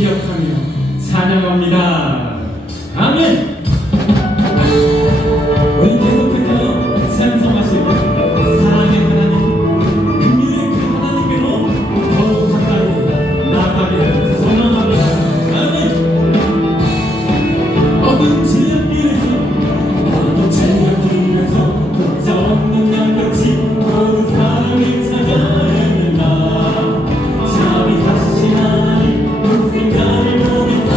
기억하며 찬양합니다. 아멘. 우리 계속해서 찬송하실 사랑의 하나님, 긍휼의 그 하나님께로 더욱 가까이 나아가기를 소망합니다. 아멘. 어두운 지름길에서 독자 없는 양같이 모든 사랑을 찾아 헤맨다. 자비하신 하나님 그 생각을 보겠다.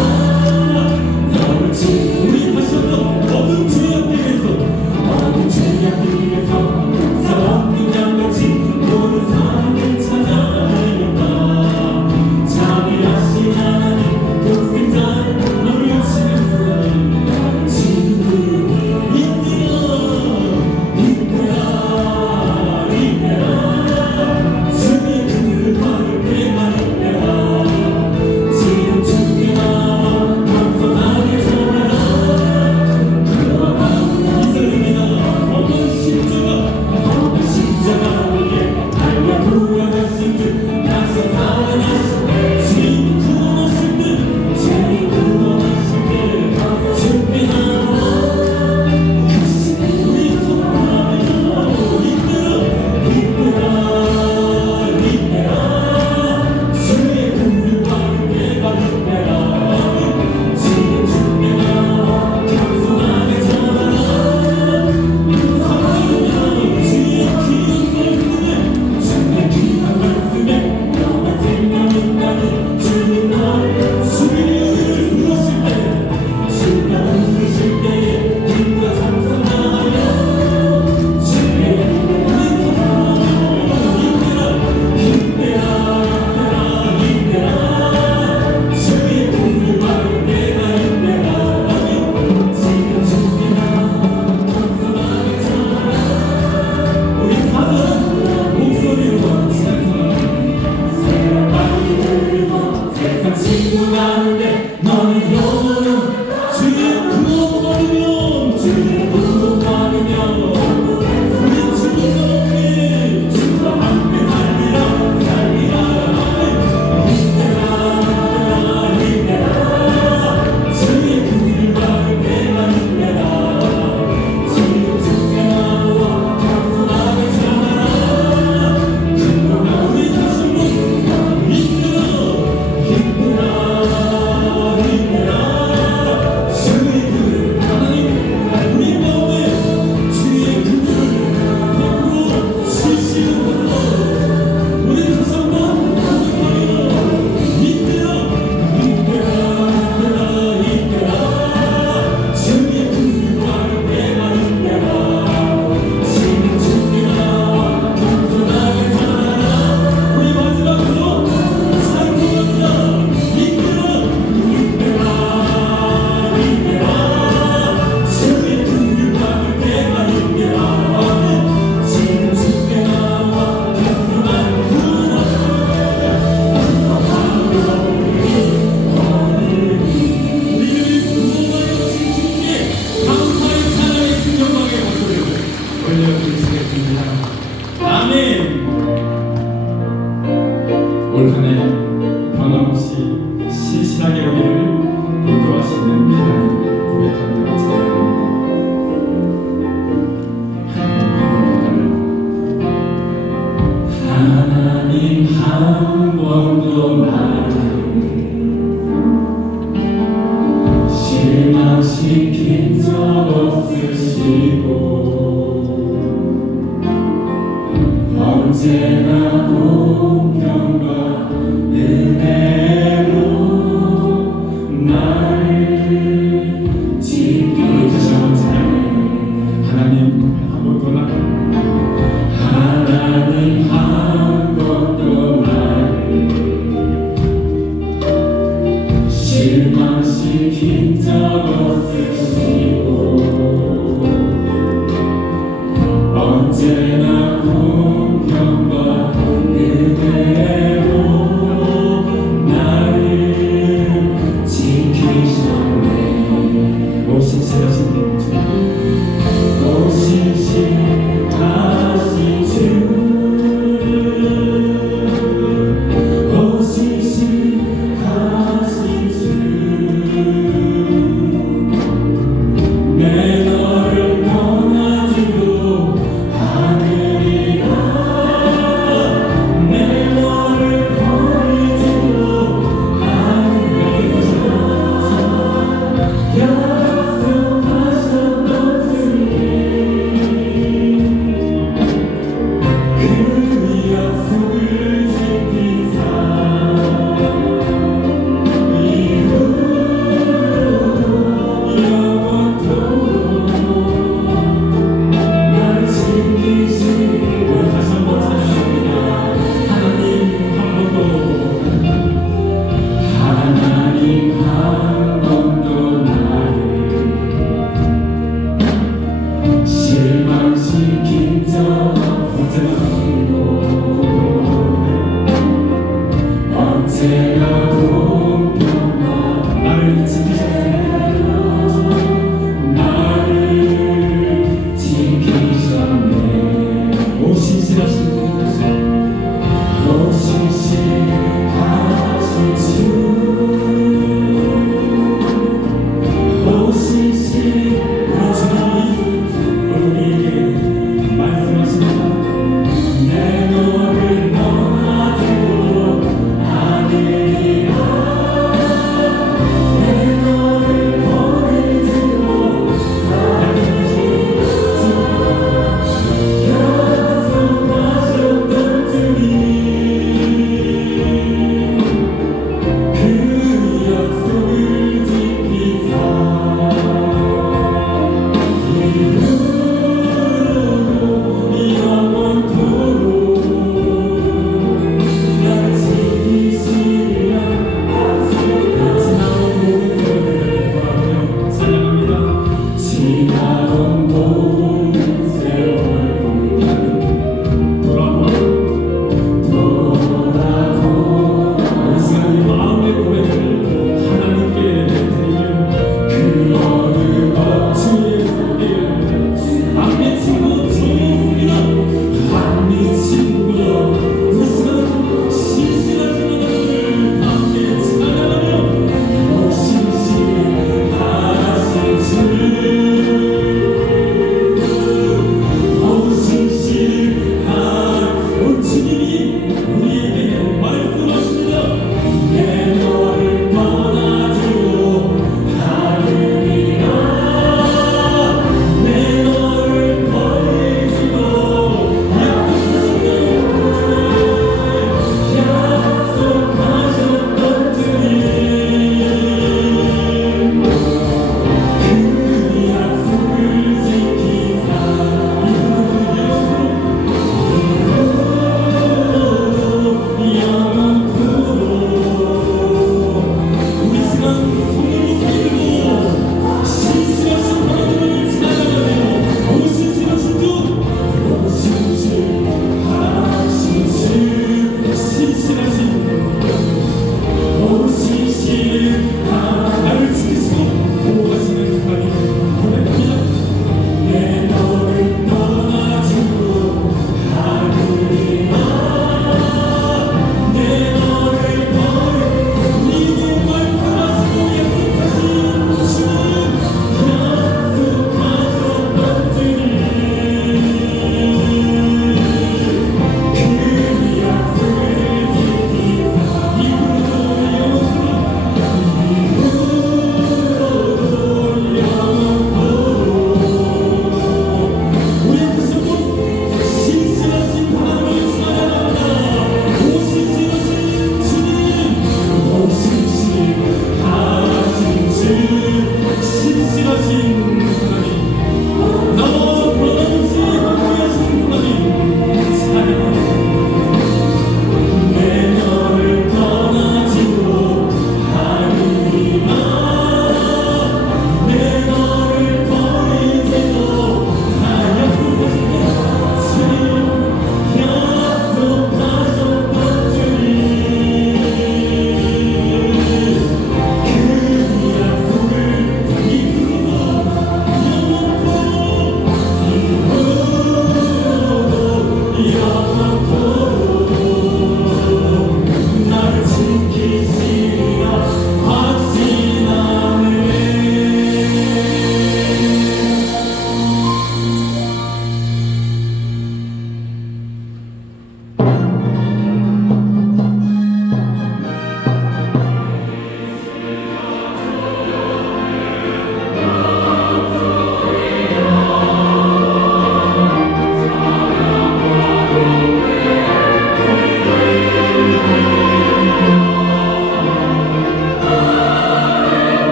너를 지금 우리 다시 한번 어두운 지름길에서 독자 없는 양같이 모든 사랑을 찾아 헤맨다. 자비하신 하나님 그 생각을 모르시는 하나님 올 한 해 변함없이 신실하게 우리를 인도하시는 하나님 고백합니다. 하나님 한 번도 나를 실망시킨 적 없으시고 언제나 공평과 은혜로 나를 지켜주셔서 하나님 한 번도 하나님 한 번도 나를 실망시킨 적 없으시고 언제나 공평과 나를 지키셨네. 나를 지키셨네. 오 신실하신 분이시여, 오 신실하신 주, 오 신실하신 우리에게 말씀하십니다. 내 너를 떠나도 아들이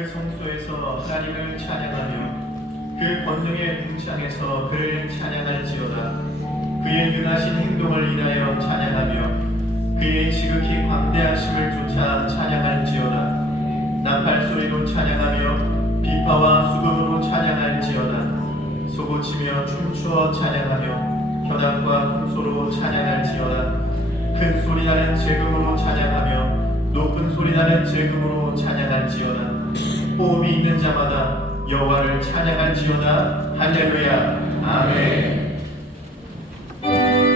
그 성소에서 하나님을 찬양하며 그 권능의 궁창에서 그를 찬양할지어다. 그의 능하신 행동을 인하여 찬양하며 그의 지극히 광대하심을 쫓아 찬양할지어다. 나팔 소리로 찬양하며 비파와 수금으로 찬양할지어다. 소고치며 춤추어 찬양하며 현악과 풍소로 찬양할지어다. 큰 소리나는 제금으로 찬양하며 높은 소리나는 제금으로 찬양할지어다. 호흡이 있는 자마다 여호와를 찬양할지어다. 할렐루야. 아멘. 오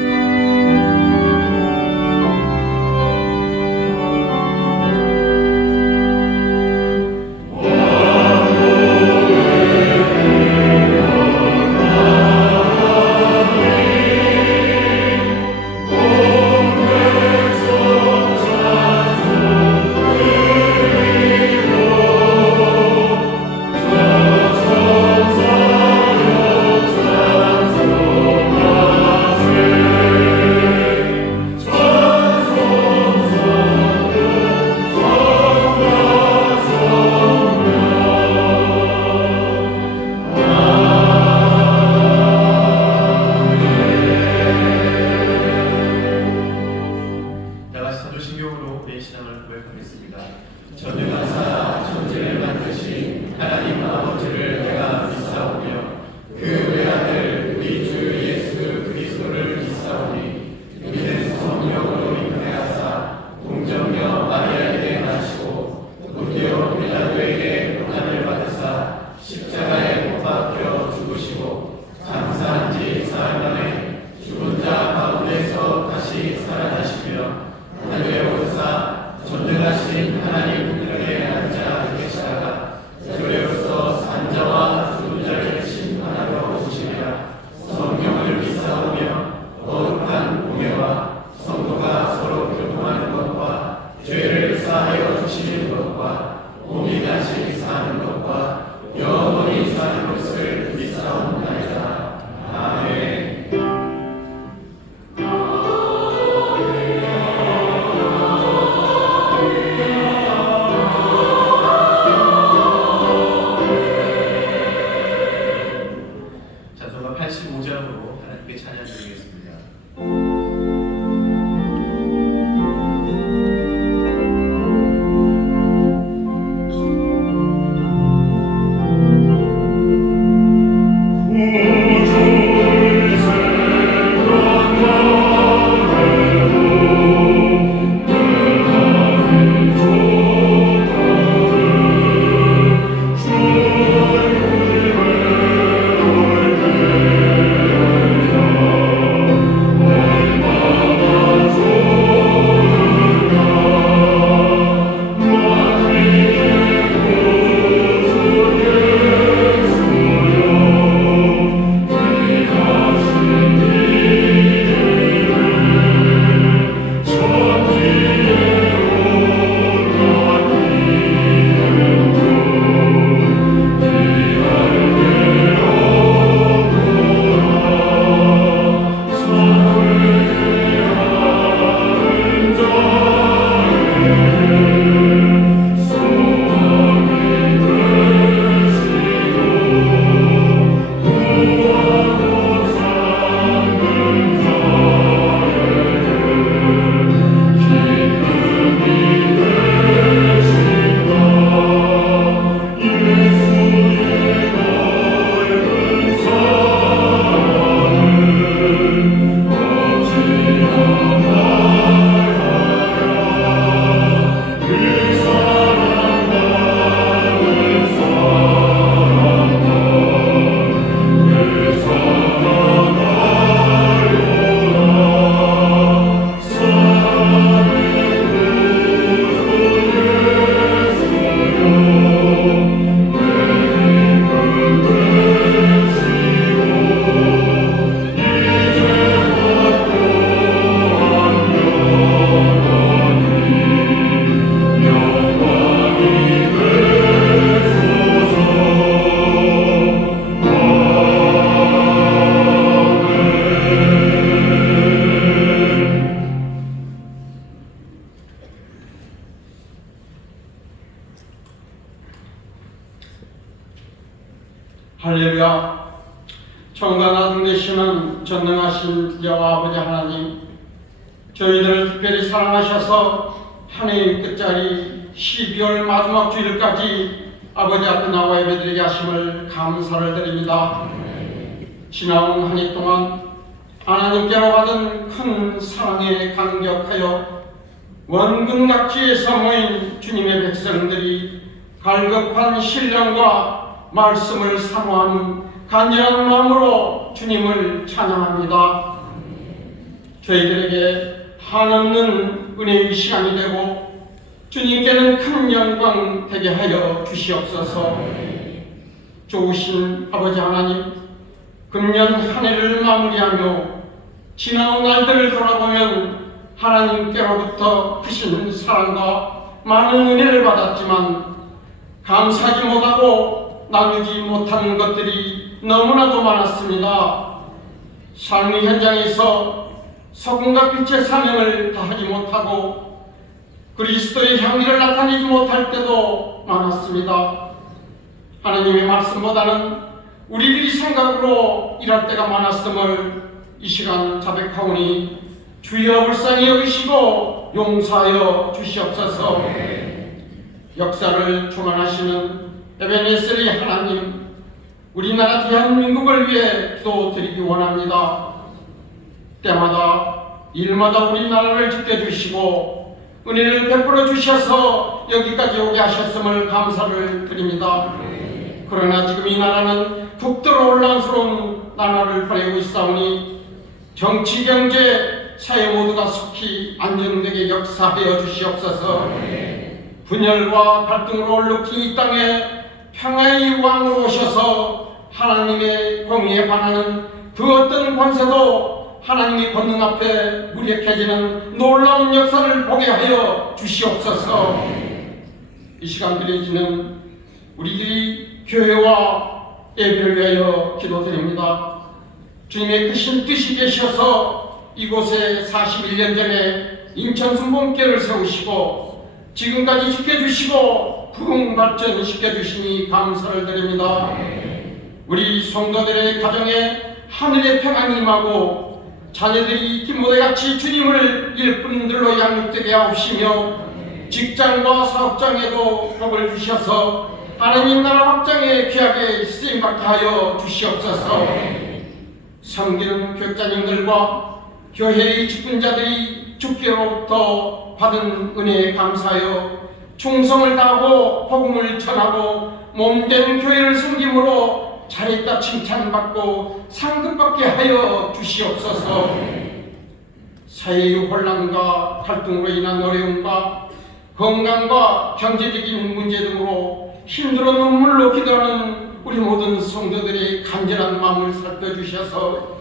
할렐루야. 정관 아들 되시는 전능하신 여호와 아버지 하나님, 저희들을 특별히 사랑하셔서 하나님 끝자리 12월 마지막 주일까지 아버지 앞에 나와 예배드리게 하심을 감사를 드립니다. 지나온 한 해 동안 하나님께로 받은 큰 사랑에 감격하여 원근 각지에서 모인 주님의 백성들이 갈급한 신령과 말씀을 사모하는 간절한 마음으로 주님을 찬양합니다. 저희들에게 한없는 은혜의 시간이 되고 주님께는 큰 영광 되게 하여 주시옵소서. 좋으신 아버지 하나님, 금년 한 해를 마무리하며 지나온 날들을 돌아보면 하나님께로부터 크신 사랑과 많은 은혜를 받았지만 감사하지 못하고 나누지 못한 것들이 너무나도 많았습니다. 삶의 현장에서 소금과 빛의 사명을 다하지 못하고 그리스도의 향기를 나타내지 못할 때도 많았습니다. 하나님의 말씀보다는 우리들이 생각으로 일할 때가 많았음을 이 시간 자백하오니 주여 불쌍히 여기시고 용서하여 주시옵소서. 역사를 주관하시는 에베네셀의 하나님, 우리나라 대한민국을 위해 기도드리기 원합니다. 때마다 일마다 우리나라를 지켜주시고 은혜를 베풀어 주셔서 여기까지 오게 하셨음을 감사를 드립니다. 그러나 지금 이 나라는 북도로 혼란스러운 나라를 보내고 있사오니 정치, 경제, 사회 모두가 속히 안정되게 역사하여 주시옵소서. 분열과 갈등으로 얼룩진 이 땅에 평화의 왕으로 오셔서 하나님의 공의에 반하는 그 어떤 권세도 하나님의 권능 앞에 무력해지는 놀라운 역사를 보게 하여 주시옵소서. 이 시간 드려지는 우리들이 교회와 예배를 위하여 기도드립니다. 주님의 크신 뜻이 계셔서 이곳에 41년 전에 인천순복음교회를 세우시고 지금까지 지켜주시고 부흥 발전시켜주시니 감사를 드립니다. 우리 성도들의 가정에 하늘의 평안이 임하고 자녀들이 디모데같이 주님을 일꾼들로 양육되게 하옵시며 직장과 사업장에도 복을 주셔서 하나님 나라 확장에 귀하게 쓰임받게 하여 주시옵소서. 섬기는 교육자님들과 교회의 직분자들이 주께로부터 받은 은혜에 감사하여 충성을 다하고 복음을 전하고 몸된 교회를 섬김으로 잘했다 칭찬받고 상급받게 하여 주시옵소서. 사회의 혼란과 갈등으로 인한 어려움과 건강과 경제적인 문제 등으로 힘들어 눈물로 기도하는 우리 모든 성도들의 간절한 마음을 살펴주셔서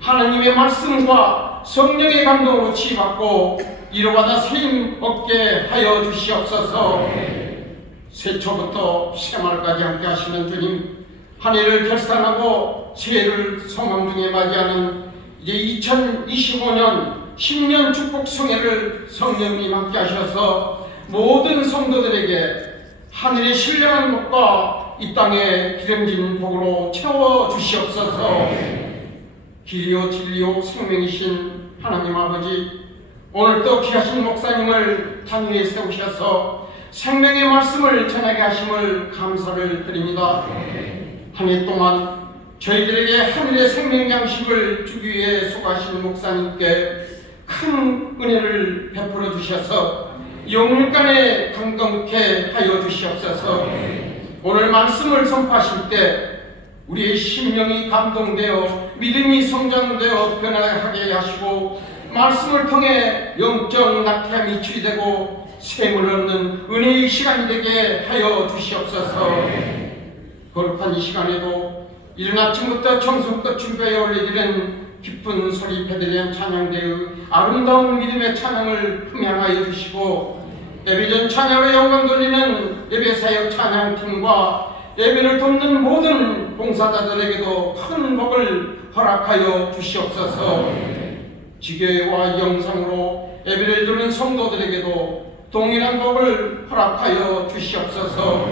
하나님의 말씀과 성령의 감동으로 치유받고 이로받아 세임 얻게 하여 주시옵소서. 새초부터 새말까지 함께 하시는 주님, 한 해를 결산하고 새해를 소망 중에 맞이하는 이제 2025년 신년 축복 성회를 성령님 함께 하셔서 모든 성도들에게 하늘의 신령한 복과 이 땅의 기름진 복으로 채워 주시옵소서. 길이요 진리요 생명이신 하나님 아버지, 오늘도 귀하신 목사님을 단위에 세우셔서 생명의 말씀을 전하게 하심을 감사를 드립니다. 한 해 동안 저희들에게 하늘의 생명 양식을 주기 위해 수고하신 목사님께 큰 은혜를 베풀어 주셔서 영육간에 강건케 하여 주시옵소서. 오늘 말씀을 선포하실 때 우리의 심령이 감동되어 믿음이 성장되어 변화하게 하시고 말씀을 통해 영적 낙태함이 치유되고 샘을 얻는 은혜의 시간이 되게 하여 주시옵소서. 거룩한 이 시간에도 이른 아침부터 청소부터 준비해 올려드리는 기쁜 소리 베들레헴 찬양대의 아름다운 믿음의 찬양을 품양하여 주시고 예배전 찬양으로 영광 돌리는 예배사역 찬양팀과 예배를 돕는 모든 봉사자들에게도 큰 복을 허락하여 주시옵소서. 지교회와 영상으로 예배를 드리는 성도들에게도 동일한 복을 허락하여 주시옵소서.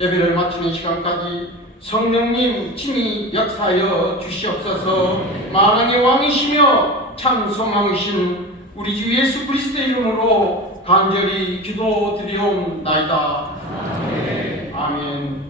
예배를 마치는 시간까지 성령님 친히 역사하여 주시옵소서. 만왕의 왕이시며 참 소망이신 우리 주 예수 그리스도의 이름으로 간절히 기도드리옵나이다. 아멘.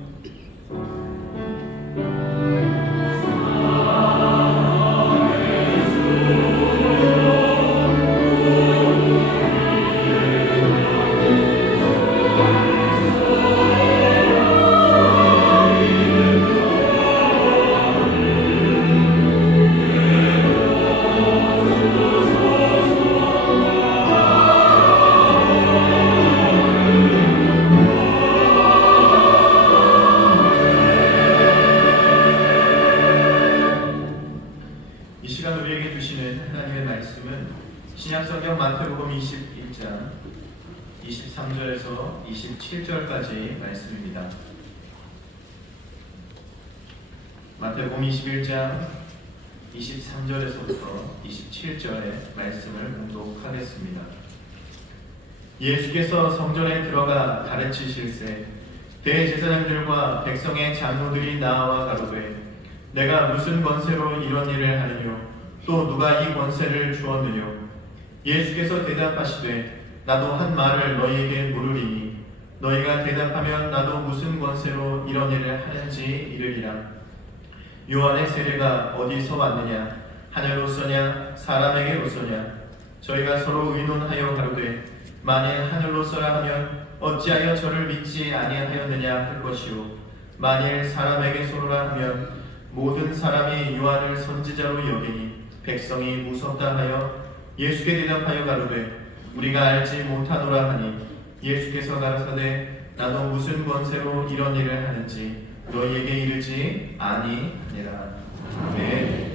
이 시간 우리에게 주시는 하나님의 말씀은 신약성경 마태복음 21장 23절에서 27절까지 말씀입니다. 마태복음 21장 23절에서부터 27절의 말씀을 봉독하겠습니다. 예수께서 성전에 들어가 가르치실세 대제사장들과 백성의 장로들이 나와 가로되 내가 무슨 권세로 이런 일을 하느뇨 또 누가 이 권세를 주었느뇨. 예수께서 대답하시되 나도 한 말을 너희에게 물으리니 너희가 대답하면 나도 무슨 권세로 이런 일을 하는지 이르리라. 요한의 세례가 어디서 왔느냐 하늘로서냐 사람에게로서냐. 저희가 서로 의논하여 가로되 만일 하늘로서라 하면 어찌하여 저를 믿지 아니하였느냐 할 것이요 만일 사람에게서라 하면 모든 사람이 요한을 선지자로 여기니 백성이 무섭다 하여 예수께 대답하여 가로되 우리가 알지 못하노라 하니 예수께서 가라사대 나도 무슨 권세로 이런 일을 하는지 너희에게 이르지 아니하니라. 아멘.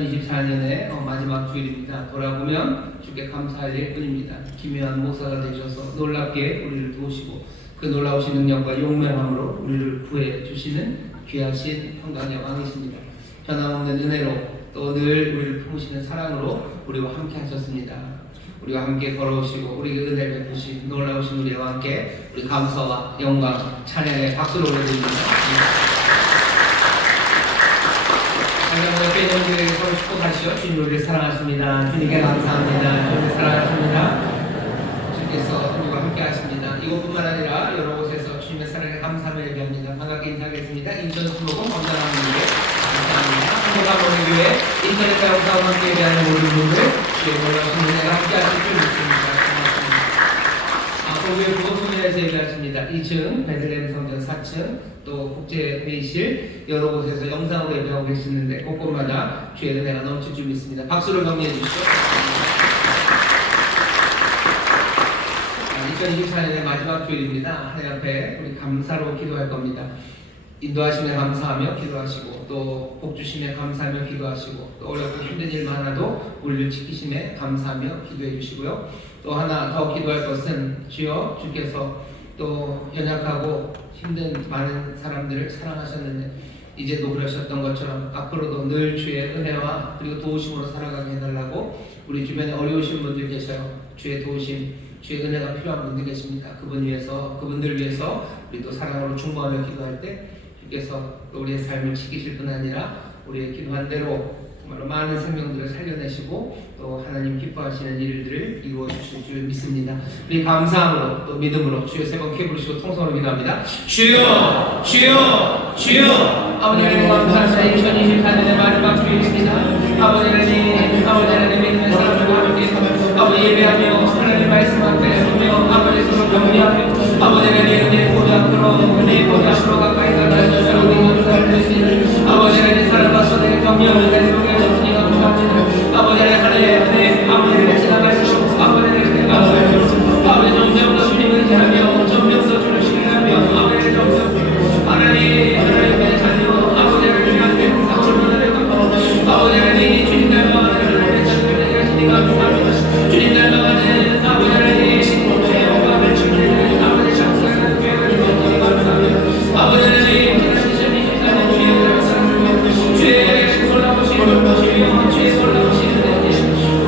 2024년의 마지막 주일입니다. 돌아보면 주께 감사할 일뿐입니다. 기묘한 목사가 되셔서 놀랍게 우리를 도우시고 그 놀라우신 능력과 용맹함으로 우리를 구해 주시는 귀하신 평강의 왕이십니다. 변함없는 은혜로 또 늘 우리를 품으시는 사랑으로 우리와 함께 하셨습니다. 우리와 함께 걸어오시고 우리에게 은혜를 베푸신 놀라우신 우리 여호와께 우리 감사와 영광 찬양의 박수를 올려드립니다. 여러분 빼놓은 서로 축복하시오. 주님 우리를 사랑하십니다. 주님께 감사합니다. 주님을 사랑하십니다. 주께서 우리와 함께 하십니다. 이곳뿐만 아니라 여러 곳에서 주님의 사랑에 감사를 얘기합니다. 반갑게 인사하겠습니다. 인천 수목원 건강하는님께 감사합니다. 한국아모니교회 인터넷 가용사와 함께 예배하는 모든 분들 주의 놀라우신 은혜가 함께 하실 줄 믿습니다. 고맙습니다. 고교회 부곡소리에서 예배하십니다. 2층 베들레헴 성전 4층 또 국제 회의실 여러 곳에서 영상으로 예배하고 계시는데 곳곳마다 주의 은혜가 넘칠 줄 믿습니다. 박수로 격려해 주시죠. 2024년의 마지막 주일입니다. 하나님 앞에 우리 감사로 기도할 겁니다. 인도하심에 감사하며 기도하시고 또 복주심에 감사하며 기도하시고 또 어렵고 힘든 일 많아도 우리를 지키심에 감사하며 기도해 주시고요. 또 하나 더 기도할 것은 주여 주께서 또 연약하고 힘든 많은 사람들을 사랑하셨는데 이제도 그러셨던 것처럼 앞으로도 늘 주의 은혜와 그리고 도우심으로 살아가게 해달라고 우리 주변에 어려우신 분들 계셔요. 주의 도우심 주의 은혜가 필요한 분들 계십니다. 그분들 위해서 우리 또 사랑으로 충고하며 기도할 때 주께서 또 우리의 삶을 지키실 뿐 아니라 우리의 기도한 대로 정말로 많은 생명들을 살려내시고 또 하나님 기뻐하시는 일들을 이루어 주실 줄 믿습니다. 우리 감사함으로 또 믿음으로 주여 세 번 크게 부르시고 통성으로 기도합니다. 주여 주여 주여. 아버지 하나님 감사합니다. 2024년의 마지막 주일입니다. 아버지 하나님 믿음의 사람들과 함께 아버지 예배하며 하나님의 말씀 앞에 서며 아버지 서로 격려하며 아버지 하나님 보좌 앞으로 내 보좌 앞으로 가까이 가셔서 우리 감사드리시는 아버지 하나님 살아가서 내 격려를 내리게 하셨으니 감사합니다. 아버지 하나님 아버지 지나갈 수 없고 아버지 하나님 아버지 점점 더 주님을 기하며 점점 더 주를 신뢰하며 아버지 점점 하나님의 자녀 아버지 하나님의 사랑을 받고 아버지 하나님 주님 닮아가는 자녀를 하시니 감사합니다. 주님 닮아가는 아버지 하나님 제 영광을 주님 아버지 작사하는 교회를 감사합니다. 아버지 하나님 지나시는 24년 주의 은혜를 사랑하며 주의 놀라우신 주여 주의 놀라우신 은혜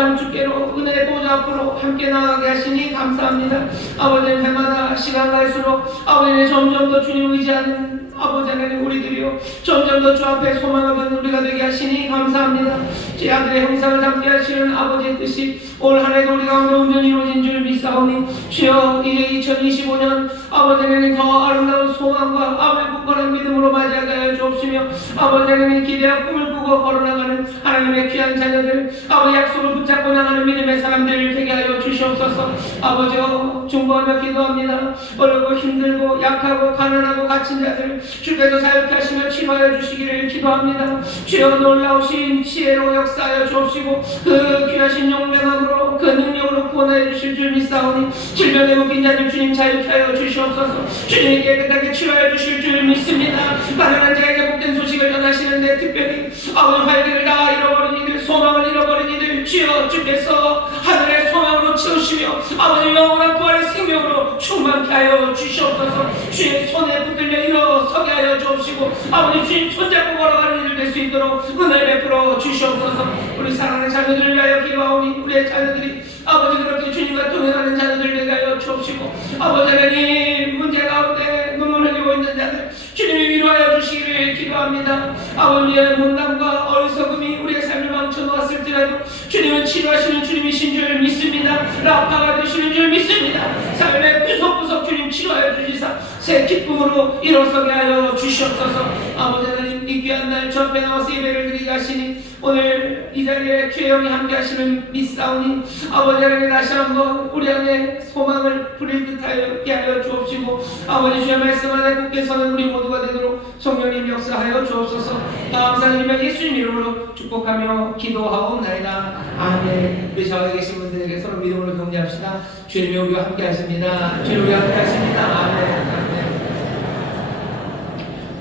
또한 주께로 은혜 보좌 앞으로 함께 나아가게 하시니 감사합니다. 아버지는 해마다 시간 갈수록 아버지는 점점 더 주님 의지하는 아버지 하나님 우리들이요 점점 더 주 앞에 소망을 갖는 우리가 되게 하시니 감사합니다. 제 아들의 형상을 담게 하시는 아버지의 뜻이 올 한 해도 우리 가운데 온전히 이루어진 줄 믿사오니 주여 이제 2025년 아버지 하나님 더 아름다운 소망과 아버지 굳건한 믿음으로 맞이하게 하여 주옵시며 아버지 하나님 기대와 꿈을 꾸고 걸어나가는 하나님의 귀한 자녀들 아버지 약속을 붙잡고 나가는 믿음의 사람들 되게 하여 주시옵소서. 아버지여 중보하며 기도합니다. 어렵고 힘들고 약하고 가난하고 갇힌 자들 주께서 자유케 하시며 치료하여 주시기를 기도합니다. 주여 놀라우신 지혜로 역사하여 주옵시고 그 귀하신 용맹함으로 그 능력으로 구원하여 주실 줄 믿사오니 질병에 묶인 자들 주님 자유케 하여 주시옵소서. 주님이 깨끗하게 치료하여 주실 줄 믿습니다. 가난한 자에게 복된 소식을 전하시는데 특별히 아버지 활기를 다 잃어버린 이들 소망을 잃어버린 이들 주여 주께서 하늘의 소망으로 채우시며 아버지 영원한 부활의 생명으로 충만케 하여 주시옵소서. 주의 손에 붙들려 일어서게 하여 주옵시고 아버지 주님 손잡고 걸어가는 일을 될 수 있도록 은혜를 베풀어 주시옵소서. 우리 사랑하는 자녀들을 위하여 기도하오니 우리의 자녀들이 아버지 그렇게 주님과 동행하는 자녀들 되게 하여 주옵시고 아버지 하나님 문제 가운데 눈물 흘리고 있는 자들 주님이 위로하여 주시기를 기도합니다. 아버지의 문담과 어리석음이 우리의 삶을 망쳐놓았을지라도 주님은 치료하시는 주님이신 줄 믿습니다. 라파가 되시는 줄 믿습니다. 삶의 구석구석 주님 치료하여 주시사 새 기쁨으로 일어서게 하여 주시옵소서. 아버지 하나님 이 귀한 날 주 앞에 나와서 예배를 드리게 하시니 오늘 이 자리에 주의 영이 함께 하시는 믿사오니 아버지 하나님 다시 한번 우리 안에 소망을 부릴 듯하게 하여 주옵시고 아버지 주의 말씀 안에 굳게 서는 우리 모두가 되도록 성령님 역사하여 주옵소서. 감사드리며 예수님 이름으로 축복하며 기도하옵나이다. 아멘. 우리 좌우에 계신 분들에게 서로 믿음으로 격려합시다. 주님이 우리와 함께 하십니다. 주님이 우리와 함께 하십니다. 아멘. 아멘.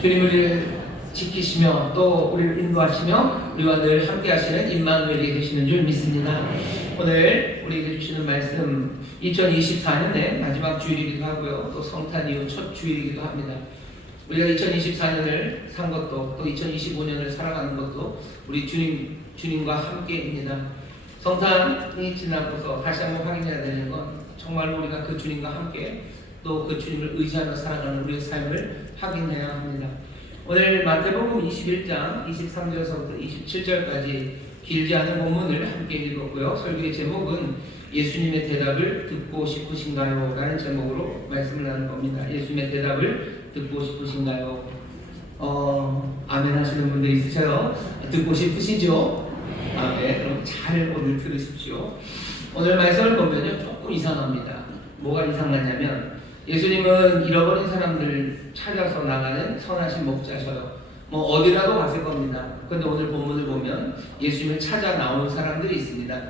주님 우리를 지키시며 또 우리를 인도하시며 우리와 늘 함께 하시는 임마누엘이 되시는 줄 믿습니다. 오늘 우리에게 주시는 말씀 2024년의 마지막 주일이기도 하고요. 또 성탄 이후 첫 주일이기도 합니다. 우리가 2024년을 산 것도 또 2025년을 살아가는 것도 우리 주님과 함께입니다. 성탄이 지나고서 다시 한번 확인해야 되는 건 정말로 우리가 그 주님과 함께 또 그 주님을 의지하며 살아가는 우리의 삶을 확인해야 합니다. 오늘 마태복음 21장 23절에서부터 27절까지 길지 않은 본문을 함께 읽었고요. 설교의 제목은 예수님의 대답을 듣고 싶으신가요? 라는 제목으로 말씀을 나눌 겁니다. 예수님의 대답을 듣고 싶으신가요? 아멘 하시는 분들 있으셔요? 듣고 싶으시죠? 아멘. 그럼 잘 오늘 들으십시오. 오늘 말씀을 보면요 조금 이상합니다. 뭐가 이상하냐면 예수님은 잃어버린 사람들 찾아서 나가는 선하신 목자셔요. 뭐 어디라도 갔을 겁니다. 그런데 오늘 본문을 보면 예수님을 찾아 나온 사람들이 있습니다.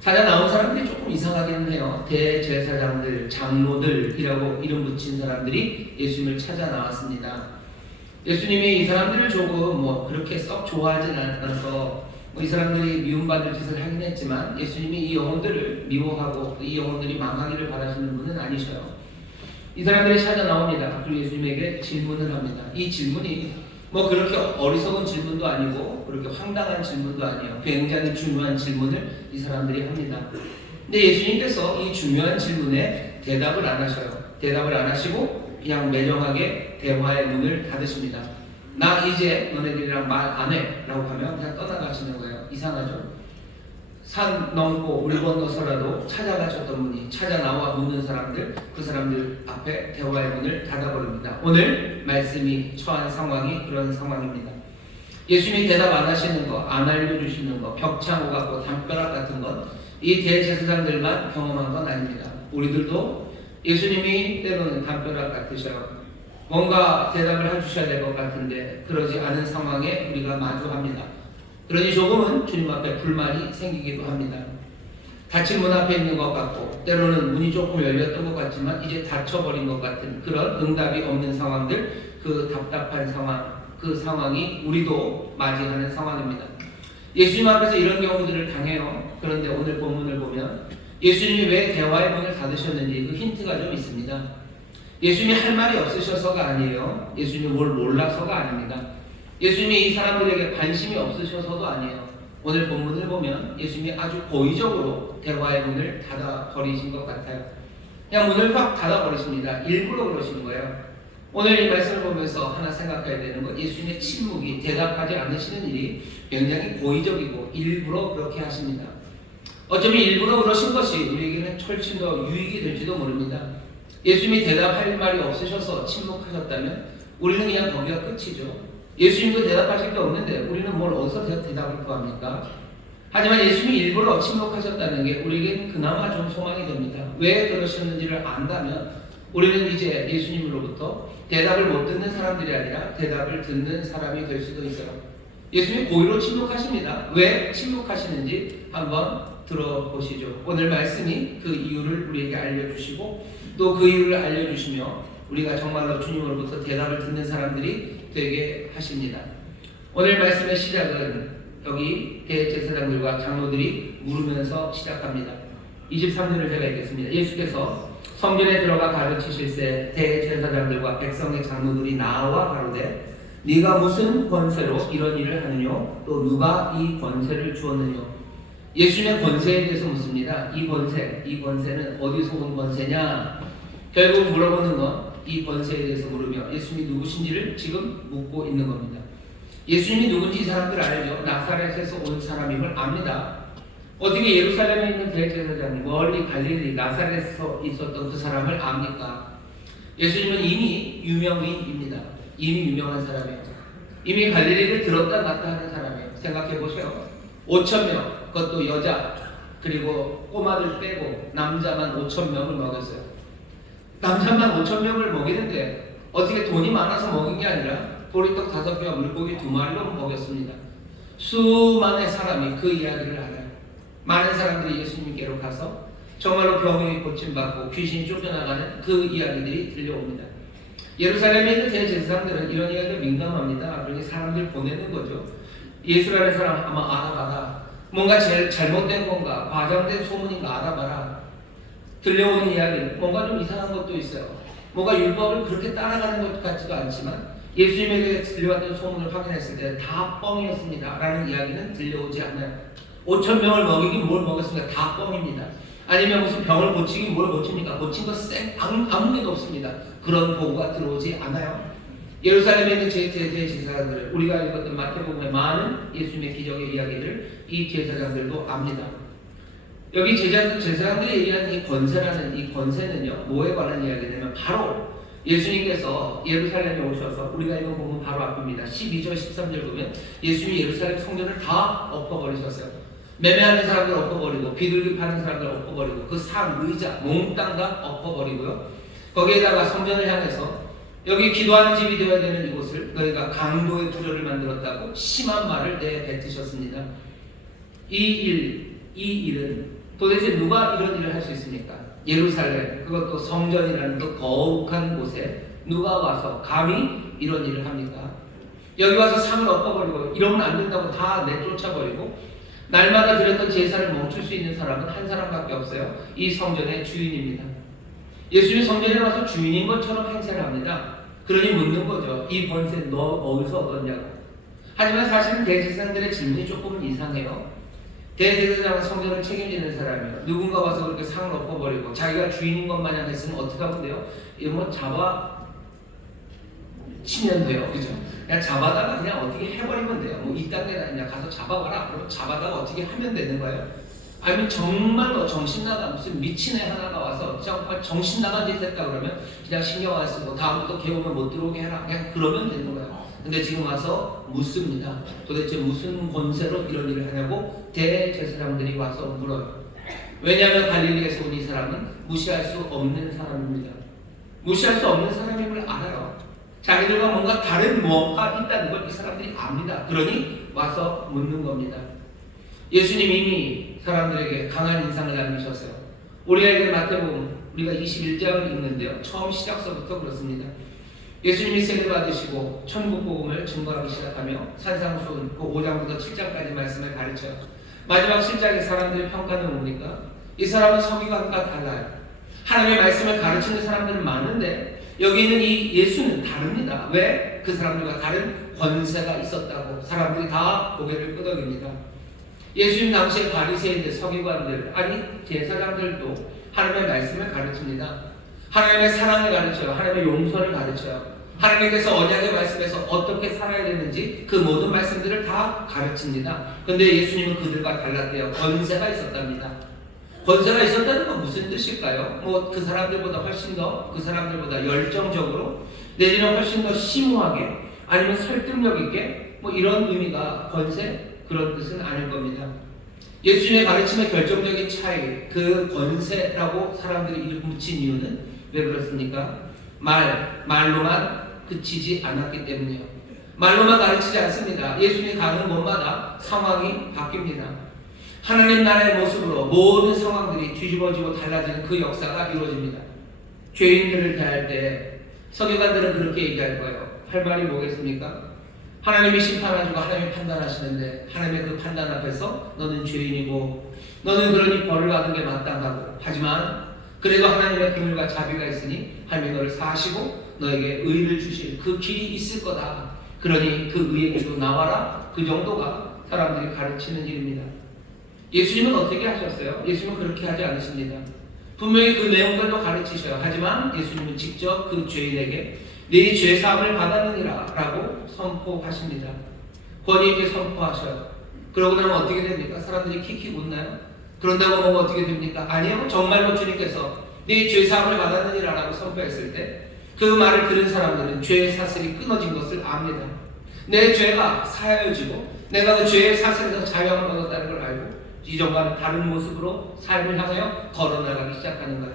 찾아 나온 사람들이 조금 이상하기는 해요. 대제사장들, 장로들이라고 이름 붙인 사람들이 예수님을 찾아 나왔습니다. 예수님이 이 사람들을 조금 그렇게 썩 좋아하진 않아서 이 사람들이 미움받을 짓을 하긴 했지만 예수님이 이 영혼들을 미워하고 이 영혼들이 망하기를 바라시는 분은 아니셔요. 이 사람들이 찾아 나옵니다. 그리고 예수님에게 질문을 합니다. 이 질문이 그렇게 어리석은 질문도 아니고 그렇게 황당한 질문도 아니에요. 굉장히 중요한 질문을 이 사람들이 합니다. 근데 예수님께서 이 중요한 질문에 대답을 안 하셔요. 대답을 안 하시고 그냥 매정하게 대화의 문을 닫으십니다. 나 이제 너네들이랑 말 안 해 라고 하면 그냥 떠나가시는 거예요. 이상하죠? 산 넘고 물 건너서라도 찾아가셨던 분이 찾아 나와 묻는 사람들, 그 사람들 앞에 대화의 문을 닫아버립니다. 오늘 말씀이 처한 상황이 그런 상황입니다. 예수님이 대답 안 하시는 거, 안 알려주시는 거, 벽창호 같고 담벼락 같은 건 이 대제사장들만 경험한 건 아닙니다. 우리들도 예수님이 때로는 담벼락 같으셔요. 뭔가 대답을 해주셔야 될 것 같은데 그러지 않은 상황에 우리가 마주합니다. 그러니 조금은 주님 앞에 불만이 생기기도 합니다. 닫힌 문 앞에 있는 것 같고 때로는 문이 조금 열렸던 것 같지만 이제 닫혀버린 것 같은 그런 응답이 없는 상황들, 그 답답한 상황, 그 상황이 우리도 맞이하는 상황입니다. 예수님 앞에서 이런 경우들을 당해요. 그런데 오늘 본문을 보면 예수님이 왜 대화의 문을 닫으셨는지 그 힌트가 좀 있습니다. 예수님이 할 말이 없으셔서가 아니에요. 예수님이 뭘 몰라서가 아닙니다. 예수님이 이 사람들에게 관심이 없으셔서도 아니에요. 오늘 본문을 보면 예수님이 아주 고의적으로 대화의 문을 닫아버리신 것 같아요. 그냥 문을 확 닫아버리십니다. 일부러 그러시는 거예요. 오늘 이 말씀을 보면서 하나 생각해야 되는 건 예수님의 침묵이 대답하지 않으시는 일이 굉장히 고의적이고 일부러 그렇게 하십니다. 어쩌면 일부러 그러신 것이 우리에게는 훨씬 더 유익이 될지도 모릅니다. 예수님이 대답할 말이 없으셔서 침묵하셨다면 우리는 그냥 거기가 끝이죠. 예수님도 대답하실 게 없는데 우리는 뭘 어디서 대답을 구합니까? 하지만 예수님이 일부러 침묵하셨다는 게 우리에게는 그나마 좀 소망이 됩니다. 왜 그러셨는지를 안다면 우리는 이제 예수님으로부터 대답을 못 듣는 사람들이 아니라 대답을 듣는 사람이 될 수도 있어요. 예수님이 고의로 침묵하십니다. 왜 침묵하시는지 한번 들어보시죠. 오늘 말씀이 그 이유를 우리에게 알려주시고 또 그 이유를 알려주시며 우리가 정말로 주님으로부터 대답을 듣는 사람들이 되게 하십니다. 오늘 말씀의 시작은 여기 대제사장들과 장로들이 물으면서 시작합니다. 23절을 제가 읽겠습니다. 예수께서 성전에 들어가 가르치실새 대제사장들과 백성의 장로들이 나와 가로되 네가 무슨 권세로 이런 일을 하느뇨? 또 누가 이 권세를 주었느뇨? 예수님의 권세에 대해서 묻습니다. 이 권세는 어디서 온 권세냐? 결국 물어보는 건 이 권세에 대해서 물으며 예수님이 누구신지를 지금 묻고 있는 겁니다. 예수님이 누군지 이 사람들 알죠? 나사렛에서 온 사람임을 압니다. 어떻게 예루살렘에 있는 대제사장이 멀리 갈릴리 나사렛에서 있었던 그 사람을 압니까? 예수님은 이미 유명인입니다. 이미 유명한 사람이에요. 이미 갈릴리를 들었다 놨다 하는 사람이에요. 생각해 보세요. 5,000명, 그것도 여자 그리고 꼬마들 빼고 남자만 5,000명을 먹였어요. 남자만 5,000명을 먹이는데 어떻게 돈이 많아서 먹인 게 아니라 보리떡 5개와 물고기 2마리로 먹였습니다. 수많은 사람이 그 이야기를 알아요. 많은 사람들이 예수님께로 가서 정말로 병이 고침받고 귀신이 쫓겨나가는 그 이야기들이 들려옵니다. 예루살렘에 있는 대제사장들은 이런 이야기에 민감합니다. 그러니 사람들 보내는 거죠. 예수라는 사람 아마 알아봐라. 뭔가 제일 잘못된 건가 과장된 소문인가 알아봐라. 들려오는 이야기는 뭔가 좀 이상한 것도 있어요. 뭔가 율법을 그렇게 따라가는 것 같지도 않지만 예수님에게 들려왔던 소문을 확인했을 때 다 뻥이었습니다 라는 이야기는 들려오지 않아요. 5,000명을 먹이긴 뭘 먹였습니까? 다 뻥입니다. 아니면 무슨 병을 고치긴 뭘 고칩니까? 고친 거 아무 게도 없습니다. 그런 보고가 들어오지 않아요. 예루살렘에 있는 제사장들을 우리가 읽었던 마태복음의 많은 예수님의 기적의 이야기들을 이 제사장들도 압니다. 여기 제사장들이 얘기하는 이 권세라는 이 권세는요 뭐에 관한 이야기냐면 바로 예수님께서 예루살렘에 오셔서 우리가 이거 보면 바로 앞입니다. 12절 13절 보면 예수님이 예루살렘 성전을 다 엎어버리셨어요. 매매하는 사람들 엎어버리고 비둘기 파는 사람들 엎어버리고 그 산, 의자, 몽땅 다 엎어버리고요. 거기에다가 성전을 향해서 여기 기도하는 집이 되어야 되는 이곳을 너희가 강도의 투려를 만들었다고 심한 말을 내뱉으셨습니다. 이 일은 도대체 누가 이런 일을 할 수 있습니까? 예루살렘, 그것도 성전이라는 그 거룩한 곳에 누가 와서 감히 이런 일을 합니까? 여기 와서 상을 엎어버리고 이러면 안 된다고 다 내쫓아버리고 날마다 드렸던 제사를 멈출 수 있는 사람은 한 사람밖에 없어요. 이 성전의 주인입니다. 예수님이 성전에 와서 주인인 것처럼 행세를 합니다. 그러니 묻는 거죠. 이 권세 너 어디서 얻었냐고. 하지만 사실은 대제사장들의 질문이 조금은 이상해요. 대제사장은 성전을 책임지는 사람이에요. 누군가 와서 그렇게 상을 엎어버리고 자기가 주인인 것 마냥 했으면 어떻게 하면 돼요? 이거 뭐 잡아 치면 돼요. 그죠? 그냥 잡아다가 그냥 어떻게 해버리면 돼요. 뭐 이딴데다 그냥 가서 잡아봐라. 그럼 잡아다가 어떻게 하면 되는 거예요? 아니면 정말로 정신나가 무슨 미친 애 하나가 와서 정말 정신나간 짓 했다 그러면 그냥 신경 안 쓰고 다음부터 개오면 못 들어오게 해라. 그냥 그러면 되는 거예요. 근데 지금 와서 묻습니다. 도대체 무슨 권세로 이런 일을 하냐고 대제사장들이 와서 물어요. 왜냐하면 갈릴리에서 온 이 사람은 무시할 수 없는 사람입니다. 무시할 수 없는 사람임을 알아요. 자기들과 뭔가 다른 무엇가 있다는 걸 이 사람들이 압니다. 그러니 와서 묻는 겁니다. 예수님 이미 사람들에게 강한 인상을 남기셨어요. 우리가 읽은 마태복음 우리가 21장을 읽는데요. 처음 시작서부터 그렇습니다. 예수님이 세례 받으시고 천국 복음을 증거하기 시작하며 산상수훈 그 5장부터 7장까지 말씀을 가르쳐요. 마지막 7장에 사람들의 평가는 뭡니까? 이 사람은 서기관과 달라요. 하나님의 말씀을 가르치는 사람들은 많은데 여기 있는 이 예수는 다릅니다. 왜? 그 사람들과 다른 권세가 있었다고 사람들이 다 고개를 끄덕입니다. 예수님 당시에 바리새인들, 서기관들, 아니 제사장들도 하나님의 말씀을 가르칩니다. 하나님의 사랑을 가르쳐요. 하나님의 용서를 가르쳐요. 하나님께서 언약의 말씀에서 어떻게 살아야 되는지 그 모든 말씀들을 다 가르칩니다. 그런데 예수님은 그들과 달랐대요. 권세가 있었답니다. 권세가 있었다는 건 무슨 뜻일까요? 뭐 그 사람들보다 훨씬 더, 그 사람들보다 열정적으로, 내지는 훨씬 더 심오하게, 아니면 설득력 있게, 뭐 이런 의미가 권세, 그런 뜻은 아닐 겁니다. 예수님의 가르침의 결정적인 차이, 그 권세라고 사람들이 이름 붙인 이유는 왜 그렇습니까? 말로만 그치지 않았기 때문이에요. 말로만 가르치지 않습니다. 예수님이 가는 곳마다 상황이 바뀝니다. 하나님 나라의 모습으로 모든 상황들이 뒤집어지고 달라지는 그 역사가 이루어집니다. 죄인들을 대할 때 서기관들은 그렇게 얘기할 거예요. 할 말이 뭐겠습니까? 하나님이 심판하시고 하나님이 판단하시는데 하나님의 그 판단 앞에서 너는 죄인이고 너는 그러니 벌을 받는 게 마땅하고, 하지만 그래도 하나님의 긍휼과 자비가 있으니 하나님이 너를 사하시고 너에게 의를 주실 그 길이 있을 거다. 그러니 그 의의 길로 나와라. 그 정도가 사람들이 가르치는 일입니다. 예수님은 어떻게 하셨어요? 예수님은 그렇게 하지 않으십니다. 분명히 그 내용들도 가르치셔요. 하지만 예수님은 직접 그 죄인에게 네 죄 사함을 받았느니라 라고 선포하십니다. 권위 있게 선포하셔요. 그러고 나면 어떻게 됩니까? 사람들이 킥킥 웃나요? 그런다고 보면 어떻게 됩니까? 아니요. 정말로 주님께서 네 죄 사함을 받았느니라 라고 선포했을 때 그 말을 들은 사람들은 죄의 사슬이 끊어진 것을 압니다. 내 죄가 사여지고 내가 그 죄의 사슬에서 자유함을 얻었다는 걸 알고 이전과는 다른 모습으로 삶을 향하여 걸어나가기 시작하는 거예요.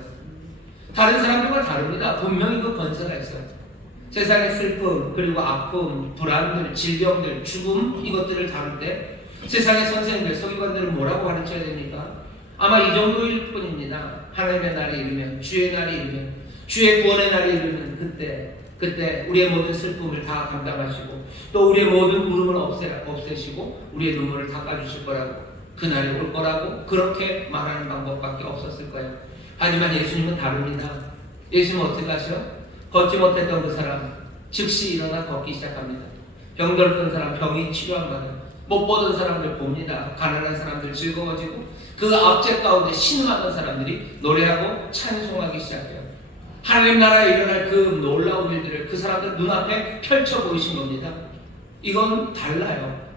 다른 사람들과 다릅니다. 분명히 그 권세가 있어요. 세상의 슬픔, 그리고 아픔, 불안들, 질병들, 죽음, 이것들을 다룰 때 세상의 선생님들, 서기관들은 뭐라고 가르쳐야 됩니까? 아마 이 정도일 뿐입니다. 하나님의 날이 이르면, 주의 날이 이르면, 주의 구원의 날이 이르면 그때 우리의 모든 슬픔을 다 감당하시고 또 우리의 모든 울음을 없애시고 우리의 눈물을 닦아주실 거라고, 그날이 올 거라고 그렇게 말하는 방법밖에 없었을 거예요. 하지만 예수님은 다릅니다. 예수님은 어떻게 하셔? 걷지 못했던 그 사람 즉시 일어나 걷기 시작합니다. 병들었던 사람 병이 치료한 받아요. 못 보던 사람들 봅니다. 가난한 사람들 즐거워지고 그 압제 가운데 신음하던 사람들이 노래하고 찬송하기 시작해요. 하나님 나라에 일어날 그 놀라운 일들을 그 사람들 눈앞에 펼쳐 보이신 겁니다. 이건 달라요.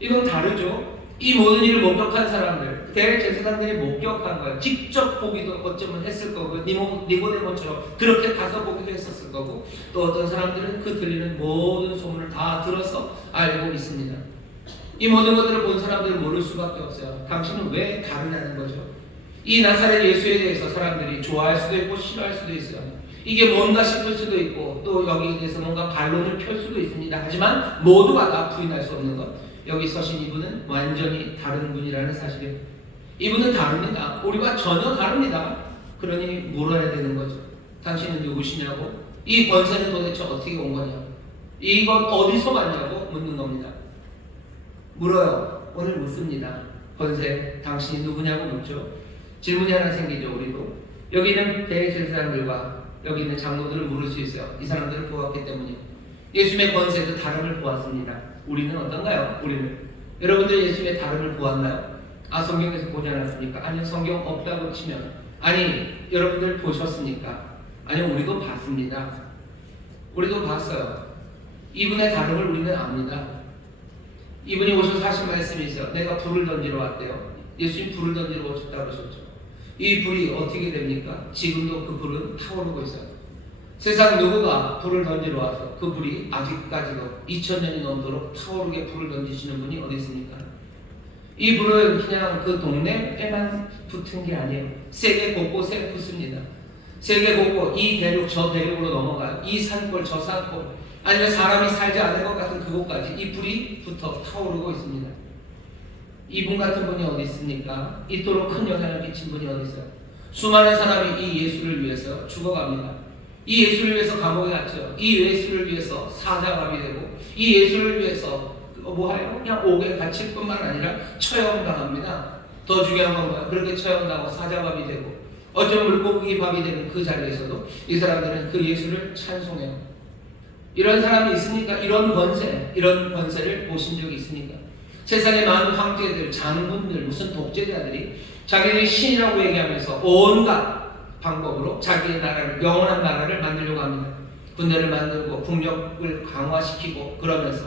이건 다르죠. 이 모든 일을 목격한 사람들, 대제사장들이 목격한 거예요. 직접 보기도 어쩌면 했을 거고, 니고데모처럼 그렇게 가서 보기도 했었을 거고, 또 어떤 사람들은 그 들리는 모든 소문을 다 들어서 알고 있습니다. 이 모든 것들을 본 사람들은 모를 수밖에 없어요. 당신은 왜 다르냐는 거죠. 이 나사렛 예수에 대해서 사람들이 좋아할 수도 있고 싫어할 수도 있어요. 이게 뭔가 싶을 수도 있고 또 여기에 대해서 뭔가 반론을 펼 수도 있습니다. 하지만 모두가 다 부인할 수 없는 것, 여기 서신 이분은 완전히 다른 분이라는 사실이에요. 이분은 다릅니다. 우리와 전혀 다릅니다. 그러니 물어야 되는 거죠. 당신은 누구시냐고? 이 권세는 도대체 어떻게 온 거냐? 이건 어디서 왔냐고 묻는 겁니다. 물어요. 오늘 묻습니다. 권세, 당신이 누구냐고 묻죠. 질문이 하나 생기죠. 우리도 여기 있는 대제사장들과 여기 있는 장로들을 물을 수 있어요. 이 사람들을 보았기 때문이에요. 예수님의 권세, 그 다름을 보았습니다. 우리는 어떤가요? 우리는 여러분들 예수님의 다름을 보았나요? 성경에서 보지 않았습니까? 아니요, 성경 없다고 치면 아니, 여러분들 보셨습니까? 아니요, 우리도 봤습니다. 우리도 봤어요. 이분의 다름을 우리는 압니다. 이분이 오셔서 하신 말씀이 있어요. 내가 불을 던지러 왔대요. 예수님 불을 던지러 오셨다고 하셨죠. 이 불이 어떻게 됩니까? 지금도 그 불은 타오르고 있어요. 세상 누구가 불을 던지러 와서 그 불이 아직까지도 2000년이 넘도록 타오르게 불을 던지시는 분이 어디 있습니까? 이 불은 그냥 그 동네에만 붙은 게 아니에요. 세계 곳곳에 붙습니다. 세계 곳곳, 이 대륙 저 대륙으로 넘어가요. 이 산골 저 산골, 아니면 사람이 살지 않을 것 같은 그곳까지 이 불이 붙어 타오르고 있습니다. 이분 같은 분이 어디 있습니까? 이토록 큰 영향을 끼친 분이 어디 있어요? 수많은 사람이 이 예수를 위해서 죽어갑니다. 이 예수를 위해서 감옥에 갇혀요. 이 예수를 위해서 사자감이 되고 이 예수를 위해서 뭐해요? 그냥 옥에 갇힐 뿐만 아니라 처형당합니다. 더 중요한 건 뭐예요? 그렇게 처형당하고 사자밥이 되고 어쩌면 물고기 밥이 되는 그 자리에서도 이 사람들은 그 예수를 찬송해요. 이런 사람이 있습니까? 이런 권세를 보신 적이 있습니까? 세상의 많은 황제들, 장군들, 무슨 독재자들이 자기들이 신이라고 얘기하면서 온갖 방법으로 자기의 나라를, 영원한 나라를 만들려고 합니다. 군대를 만들고 국력을 강화시키고 그러면서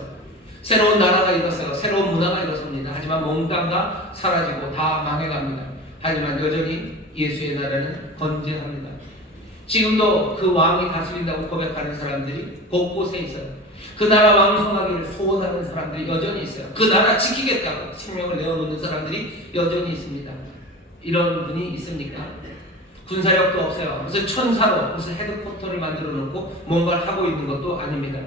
새로운 나라가 일어서요. 새로운 문화가 일어섭니다. 하지만 몽땅 사라지고 다 망해갑니다. 하지만 여전히 예수의 나라는 건재합니다. 지금도 그 왕이 다스린다고 고백하는 사람들이 곳곳에 있어요. 그 나라 왕성하기를 소원하는 사람들이 여전히 있어요. 그 나라 지키겠다고 생명을 내어놓는 사람들이 여전히 있습니다. 이런 분이 있습니까? 군사력도 없어요. 무슨 천사로 무슨 헤드쿼터를 만들어 놓고 뭔가를 하고 있는 것도 아닙니다.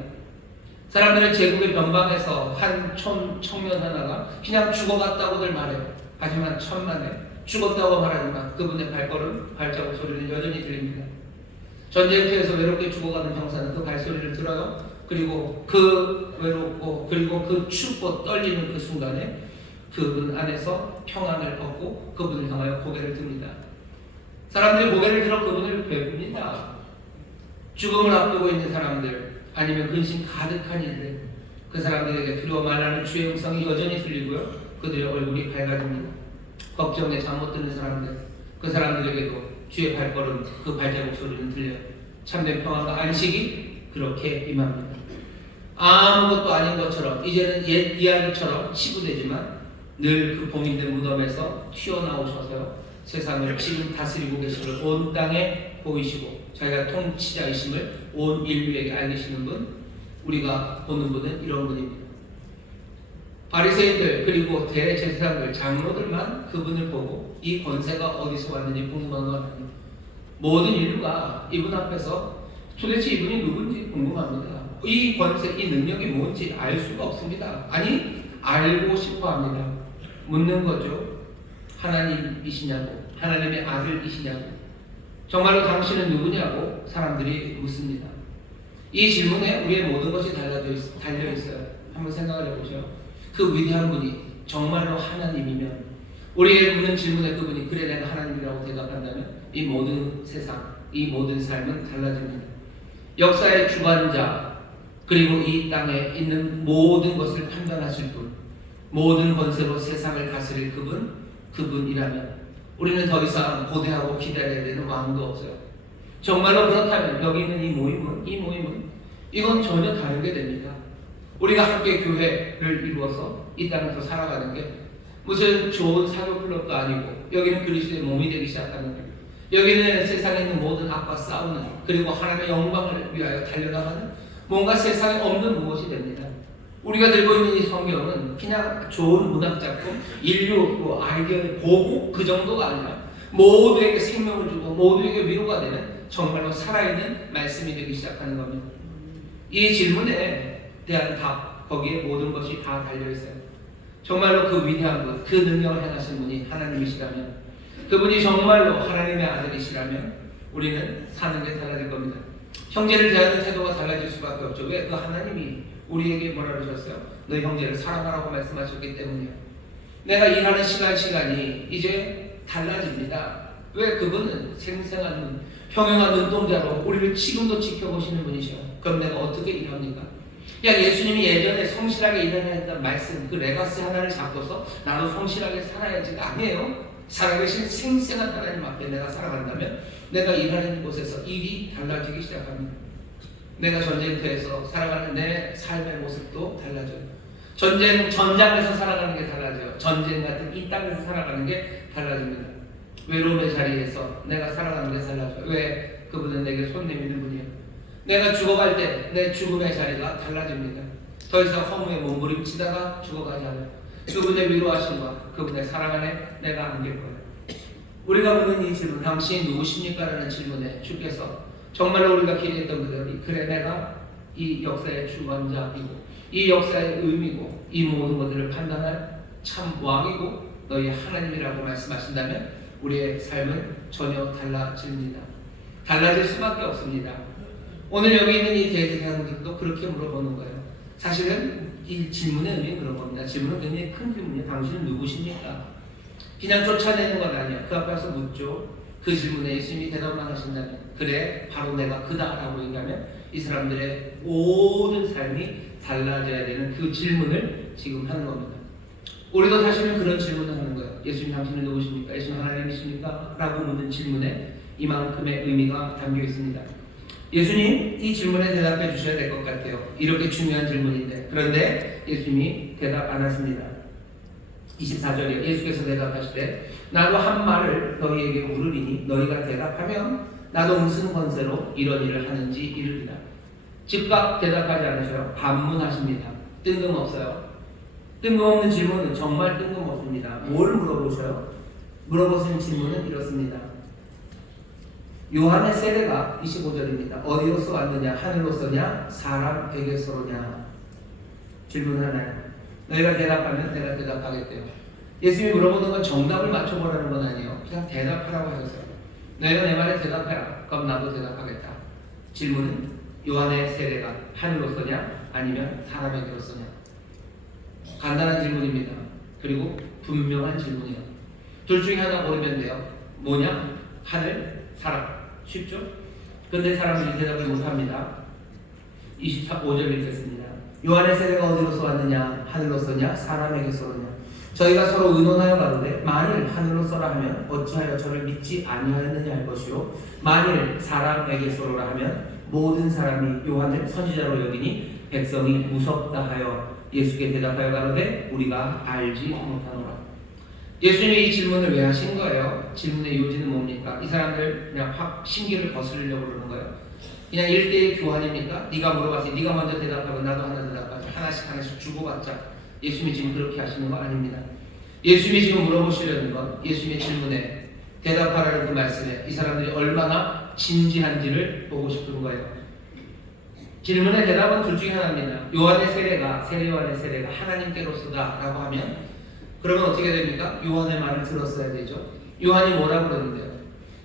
사람들은 제국의 변방에서 한 청년 하나가 그냥 죽어갔다고들 말해요. 하지만 천만에 죽었다고 말하지만 그분의 발자국 소리는 여전히 들립니다. 전쟁터에서 외롭게 죽어가는 형사는 그 발소리를 들어요. 그리고 그 외롭고 그리고 그 춥고 떨리는 그 순간에 그분 안에서 평안을 얻고 그분을 향하여 고개를 듭니다. 사람들이 고개를 들어 그분을 뵙습니다. 죽음을 앞두고 있는 사람들, 아니면 근심 가득한 이들, 그 사람들에게 두려워 말하는 주의 음성이 여전히 들리고요. 그들의 얼굴이 밝아집니다. 걱정에 잠 못 드는 사람들, 그 사람들에게도 주의 발걸음, 그 발자국 소리는 들려요. 참된 평안과 안식이 그렇게 임합니다. 아무것도 아닌 것처럼, 이제는 옛 이야기처럼 치부되지만 늘 그 봉인된 무덤에서 튀어나오셔서요, 세상을 지금 다스리고 계시는 온 땅에 보이시고 자기가 통치자이심을 온 인류에게 알리시는 분, 우리가 보는 분은 이런 분입니다. 바리새인들 그리고 대제사장들, 장로들만 그분을 보고 이 권세가 어디서 왔는지 궁금한 건 아니에요. 모든 인류가 이분 앞에서 도대체 이분이 누군지 궁금합니다. 이 권세, 이 능력이 뭔지 알 수가 없습니다. 아니, 알고 싶어 합니다. 묻는 거죠. 하나님이시냐고, 하나님의 아들이시냐고, 정말로 당신은 누구냐고 사람들이 묻습니다. 이 질문에 우리의 모든 것이 달려있어요. 한번 생각을 해보죠. 그 위대한 분이 정말로 하나님이면, 우리의 묻는 질문에 그분이 그래 내가 하나님이라고 대답한다면 이 모든 세상, 이 모든 삶은 달라집니다. 역사의 주관자, 그리고 이 땅에 있는 모든 것을 판단하실 분, 모든 권세로 세상을 다스릴 그분이라면 우리는 더 이상 고대하고 기다려야 되는 왕도 없어요. 정말로 그렇다면 여기 있는 이 모임은 이건 전혀 다른 게 됩니다. 우리가 함께 교회를 이루어서 이 땅에서 살아가는 게 무슨 좋은 사교 클럽도 아니고, 여기는 그리스도의 몸이 되기 시작하는 거예요. 여기는 세상에 있는 모든 악과 싸우는, 그리고 하나님의 영광을 위하여 달려나가는 뭔가 세상에 없는 무엇이 됩니다. 우리가 들고 있는 이 성경은 그냥 좋은 문학작품, 인류 아이디어의 보고 그 정도가 아니라 모두에게 생명을 주고 모두에게 위로가 되는 정말로 살아있는 말씀이 되기 시작하는 겁니다. 이 질문에 대한 답, 거기에 모든 것이 다 달려있어요. 정말로 그 위대한 분, 그 능력을 행하신 분이 하나님이시라면, 그분이 정말로 하나님의 아들이시라면 우리는 사는 게 달라질 겁니다. 형제를 대하는 태도가 달라질 수밖에 없죠. 왜? 그 하나님이 우리에게 뭐라 그러셨어요? 너희 형제를 사랑하라고 말씀하셨기 때문이에요. 내가 일하는 시간이 이제 달라집니다. 왜? 그분은 생생한 눈, 평행한 눈동자로 우리를 지금도 지켜보시는 분이셔. 그럼 내가 어떻게 일합니까? 그냥 예수님이 예전에 성실하게 일하라 했던 말씀, 그 레가시 하나를 잡고서 나도 성실하게 살아야지가 아니에요. 살아계신 생생한 하나님 앞에 내가 살아간다면 내가 일하는 곳에서 일이 달라지기 시작합니다. 내가 전쟁터에서 살아가는 내 삶의 모습도 달라져요. 전장에서 살아가는 게 달라져요. 전쟁 같은 이 땅에서 살아가는 게 달라집니다. 외로움의 자리에서 내가 살아가는 게 달라져요. 왜? 그분은 내게 손 내미는 분이에요. 내가 죽어갈 때 내 죽음의 자리가 달라집니다. 더 이상 허무에 몸부림치다가 죽어가지 않아요. 그분의 위로하심과 그분의 사랑 안에 내가 안길 거예요. 우리가 묻는 이 질문, 당신이 누구십니까? 라는 질문에 주께서 정말로 우리가 기대했던 그대로, 그래 내가 이 역사의 주관자이고 이 역사의 의미고 이 모든 것들을 판단할 참 왕이고 너희 하나님이라고 말씀하신다면 우리의 삶은 전혀 달라집니다. 달라질 수밖에 없습니다. 오늘 여기 있는 이 대제사장들도 그렇게 물어보는 거예요. 사실은 이 질문의 의미는 그런 겁니다. 질문은 굉장히 큰 질문이에요. 당신은 누구십니까? 그냥 쫓아내는 건 아니에요. 그 앞에 와서 묻죠. 그 질문에 예수님이 대답만 하신다면, 그래 바로 내가 그다라고 얘기하면 이 사람들의 모든 삶이 달라져야 되는 그 질문을 지금 하는 겁니다. 우리도 사실은 그런 질문을 하는 거예요. 예수님 당신은 누구십니까? 예수님 하나님이십니까? 라고 묻는 질문에 이만큼의 의미가 담겨 있습니다. 예수님 이 질문에 대답해 주셔야 될 것 같아요. 이렇게 중요한 질문인데. 그런데 예수님이 대답 안 하십니다. 24절에 예수께서 대답하시되 나도 한 말을 너희에게 물으리니 너희가 대답하면 나도 무슨 권세로 이런 일을 하는지 이르리라. 즉각 대답하지 않으셔요. 반문하십니다. 뜬금없어요. 뜬금없는 질문은 정말 뜬금없습니다. 뭘 물어보셔요? 물어보시는 질문은 이렇습니다. 요한의 세례가 25절입니다. 어디로서 왔느냐? 하늘로서냐? 사람에게서로냐? 질문하나요? 너희가 대답하면 내가 대답하겠대요. 예수님이 물어보는 건 정답을 맞춰보라는 건 아니에요. 그냥 대답하라고 하셨어요. 너희가 내 말에 대답해라. 그럼 나도 대답하겠다. 질문은 요한의 세례가 하늘로서냐? 아니면 사람에게로서냐? 간단한 질문입니다. 그리고 분명한 질문이에요. 둘 중에 하나 고르면 돼요. 뭐냐? 하늘, 사람. 쉽죠? 근데 사람들이 대답을 못합니다. 25절 읽겠습니다. 요한의 세례가 어디로서 왔느냐? 하늘로서냐? 사람에게서냐? 저희가 서로 의논하여 가로되 만일 하늘로서라 하면 어찌하여 저를 믿지 아니하였느냐 할 것이요 만일 사람에게서라 하면 모든 사람이 요한을 선지자로 여기니 백성이 무섭다 하여 예수께 대답하여 가로되 우리가 알지 못하노라. 예수님이 이 질문을 왜 하신 거예요? 질문의 요지는 뭡니까? 이 사람들 그냥 확 신기를 거스르려고 그러는 거예요. 그냥 1대1 교환입니까? 네가 물어봤으니 네가 먼저 대답하고 나도 하나 대답하자. 하나씩 주고받자. 예수님이 지금 그렇게 하시는 거 아닙니다. 예수님이 지금 물어보시려는 건 예수님의 질문에 대답하라는 그 말씀에 이 사람들이 얼마나 진지한지를 보고 싶은 거예요. 질문의 대답은 둘 중에 하나입니다. 요한의 세례가 요한의 세례가 하나님께로서다라고 하면 그러면 어떻게 됩니까? 요한의 말을 들었어야 되죠. 요한이 뭐라고 그러는데요?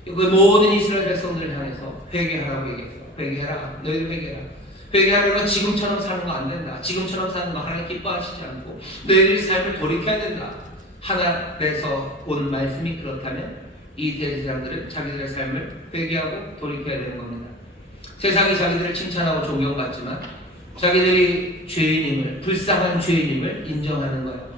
그 모든 이스라엘 백성들을 향해서 회개하라고 얘기했어요. 회개해라. 너희들 회개해라. 회개하려는 건 지금처럼 사는 거 안 된다. 지금처럼 사는 거 하나님 기뻐하시지 않고 너희들이 삶을 돌이켜야 된다. 하나님에서 온 말씀이 그렇다면 이 대지 사람들은 자기들의 삶을 회개하고 돌이켜야 되는 겁니다. 세상이 자기들을 칭찬하고 존경받지만 자기들이 죄인임을, 불쌍한 죄인임을 인정하는 거예요.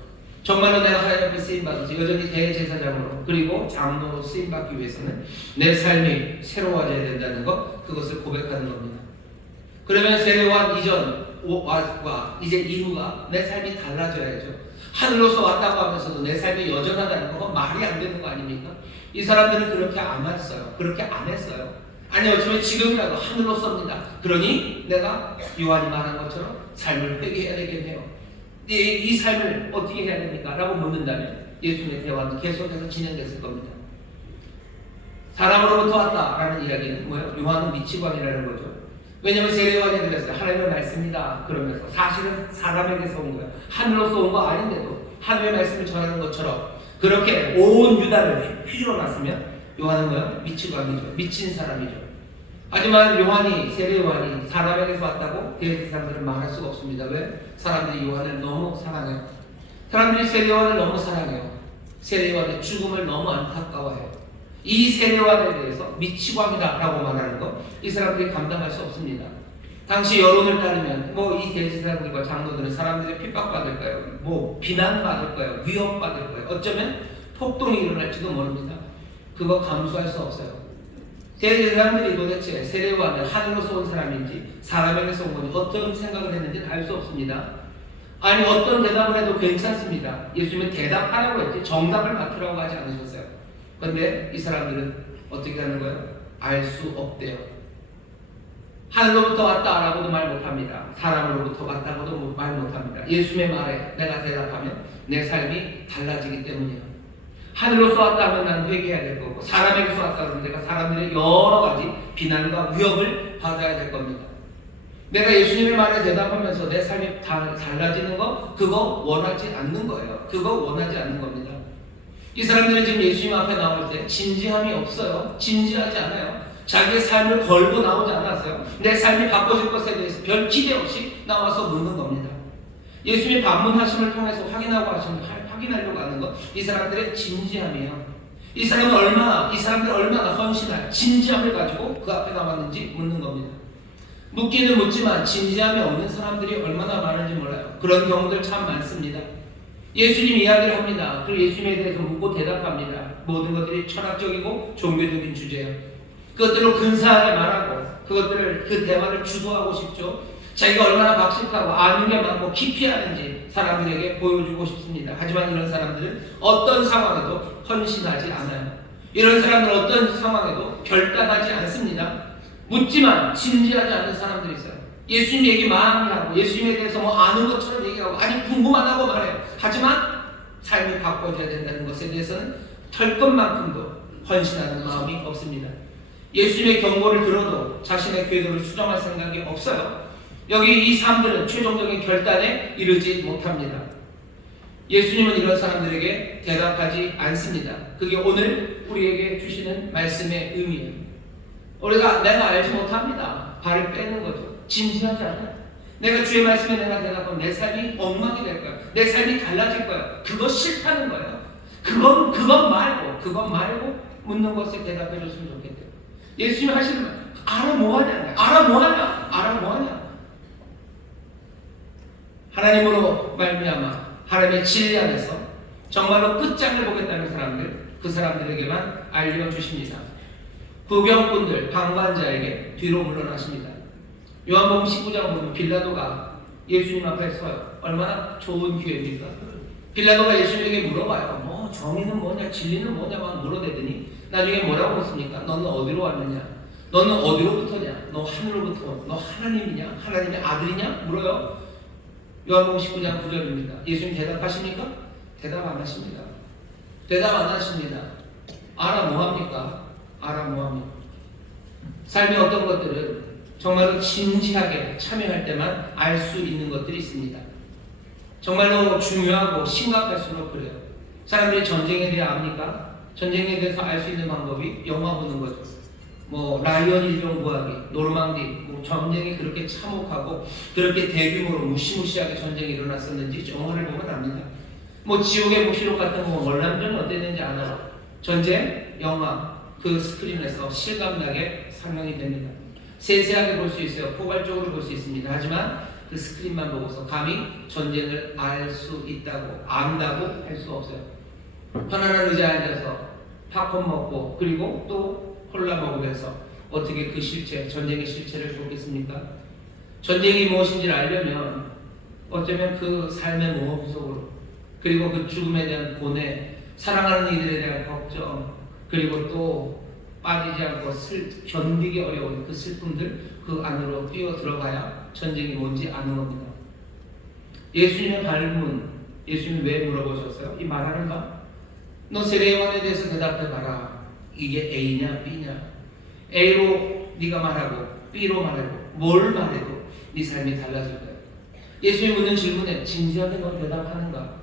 정말로 내가 하나님 앞에 쓰임받아서 여전히 대제사장으로 그리고 장로로 쓰임받기 위해서는 내 삶이 새로워져야 된다는 것, 그것을 고백하는 겁니다. 그러면 세례요한 이전과 이제 이후가 내 삶이 달라져야죠. 하늘로서 왔다고 하면서도 내 삶이 여전하다는 건 말이 안 되는 거 아닙니까? 이 사람들은 그렇게 안 했어요. 그렇게 안 했어요. 아니 어쩌면 지금이라도 하늘로서입니다. 그러니 내가 요한이 말한 것처럼 삶을 회개해야 되겠네요. 이 삶을 어떻게 해야 됩니까? 라고 묻는다면 예수님의 대화는 계속해서 진행됐을 겁니다. 사람으로부터 왔다라는 이야기는 뭐예요? 요한은 미치광이라는 거죠. 왜냐하면 세례요한이 그랬어요. 하나님의 말씀이다 그러면서 사실은 사람에게서 온 거예요. 하늘로서 온 거 아닌데도 하나님의 말씀을 전하는 것처럼 그렇게 온 유다를 휘저어놨으면 요한은 뭐예요? 미치광이죠. 미친 사람이죠. 하지만 세례요한이 사람에게서 왔다고 대개 사람들은 말할 수가 없습니다. 왜? 사람들이 요한을 너무 사랑해요. 사람들이 세례요한을 너무 사랑해요. 세례요한의 죽음을 너무 안타까워해요. 이 세례요한에 대해서 미치광이다라고 말하는 것, 이 사람들이 감당할 수 없습니다. 당시 여론을 따르면 이 대제사장들과 장로들은 사람들이 핍박받을까요? 비난받을까요? 위협받을까요? 어쩌면 폭동이 일어날지도 모릅니다. 그거 감수할 수 없어요. 대제사장들이 도대체 세례요한은 하늘로서 온 사람인지 사람에게서 온 건지 어떤 생각을 했는지 알 수 없습니다. 아니 어떤 대답을 해도 괜찮습니다. 예수님은 대답하라고 했지 정답을 맡으라고 하지 않으셨어요. 그런데 이 사람들은 어떻게 하는 거예요? 알 수 없대요. 하늘로부터 왔다라고도 말 못합니다. 사람으로부터 왔다고도 말 못합니다. 예수님의 말에 내가 대답하면 내 삶이 달라지기 때문이에요. 하늘로서 왔다 하면 난 회개해야 될 거고 사람에게서 왔다 하면 내가 사람들의 여러 가지 비난과 위협을 받아야 될 겁니다. 내가 예수님의 말에 대답하면서 내 삶이 달라지는 거 그거 원하지 않는 거예요. 그거 원하지 않는 겁니다. 이 사람들은 지금 예수님 앞에 나올 때 진지함이 없어요. 진지하지 않아요. 자기의 삶을 걸고 나오지 않았어요. 내 삶이 바꿔질 것에 대해서 별 기대 없이 나와서 묻는 겁니다. 예수님의 반문하심을 통해서 확인하려고 하는 것, 이 사람들의 진지함이에요. 이 사람들 얼마나 헌신할 진지함을 가지고 그 앞에 나왔는지 묻는 겁니다. 묻기는 묻지만 진지함이 없는 사람들이 얼마나 많은지 몰라요. 그런 경우들 참 많습니다. 예수님 이야기를 합니다. 그리고 예수님에 대해서 묻고 대답합니다. 모든 것들이 철학적이고 종교적인 주제예요. 그것들로 근사하게 말하고 그것들을 그 대화를 주도하고 싶죠. 자기가 얼마나 박식하고 아는 게 많고 깊이 아는지 사람들에게 보여주고 싶습니다. 하지만 이런 사람들은 어떤 상황에도 헌신하지 않아요. 이런 사람들은 어떤 상황에도 결단하지 않습니다. 묻지만 진지하지 않는 사람들이 있어요. 예수님 얘기 많이 하고 예수님에 대해서 뭐 아는 것처럼 얘기하고 아니 궁금하다고 말해요. 하지만 삶이 바꿔져야 된다는 것에 대해서는 털 것만큼도 헌신하는 마음이 없습니다. 예수님의 경고를 들어도 자신의 궤도를 수정할 생각이 없어요. 여기 이 사람들은 최종적인 결단에 이르지 못합니다. 예수님은 이런 사람들에게 대답하지 않습니다. 그게 오늘 우리에게 주시는 말씀의 의미예요. 내가 알지 못합니다. 발을 빼는 거죠. 진지하지 않아요. 내가 주의 말씀에 내가 대답하면 내 삶이 엉망이 될 거야. 내 삶이 달라질 거야. 그거 싫다는 거예요. 그건 말고 묻는 것에 대답해 줬으면 좋겠대요. 예수님이 하시는 말, 알아 뭐하냐? 하나님으로 말미암아 하나님의 진리 안에서 정말로 끝장을 보겠다는 사람들, 그 사람들에게만 알려주십니다. 부병꾼들, 방관자에게 뒤로 물러나십니다. 요한복음 19장 보면 빌라도가 예수님 앞에 서요. 얼마나 좋은 기회입니까? 빌라도가 예수님에게 물어봐요. 뭐 정의는 뭐냐, 진리는 뭐냐 막 물어대더니 나중에 뭐라고 묻습니까? 너는 어디로 왔느냐? 너는 어디로부터냐? 너 하늘로부터, 너 하나님이냐? 하나님의 아들이냐? 물어요. 요한복음 19장 9절입니다. 예수님 대답하십니까? 대답 안 하십니다. 알아 뭐합니까? 삶의 어떤 것들은 정말로 진지하게 참여할 때만 알 수 있는 것들이 있습니다. 정말로 중요하고 심각할수록 그래요. 사람들이 전쟁에 대해 압니까? 전쟁에 대해서 알 수 있는 방법이 영화 보는 거죠. 뭐 라이언 일병 구하기, 노르망디, 뭐 전쟁이 그렇게 참혹하고 그렇게 대규모로 무시무시하게 전쟁이 일어났었는지 영화를 보면 압니다. 뭐 지옥의 무시록 같은 거 월남전은 어땠는지 알아요. 전쟁 영화 그 스크린에서 실감나게 상영이 됩니다. 세세하게 볼 수 있어요. 포괄적으로 볼 수 있습니다. 하지만 그 스크린만 보고서 감히 전쟁을 알 수 있다고 안다고 할 수 없어요. 편안한 의자에 앉아서 팝콘 먹고 그리고 또 콜라 먹으면서 어떻게 그 실체, 전쟁의 실체를 보겠습니까? 전쟁이 무엇인지를 알려면 어쩌면 그 삶의 모험 속으로 그리고 그 죽음에 대한 고뇌, 사랑하는 이들에 대한 걱정 그리고 또 빠지지 않고 견디기 어려운 그 슬픔들 그 안으로 뛰어 들어가야 전쟁이 뭔지 아는 겁니다. 예수님의 발문, 예수님 왜 물어보셨어요? 이 말하는 바? 너 세례요한에 대해서 대답해봐라. 이게 A냐 B냐? A로 네가 말하고 B로 말하고 뭘 말해도 네 삶이 달라질 거야. 예수님이 묻는 질문에 진지하게 너 대답하는가?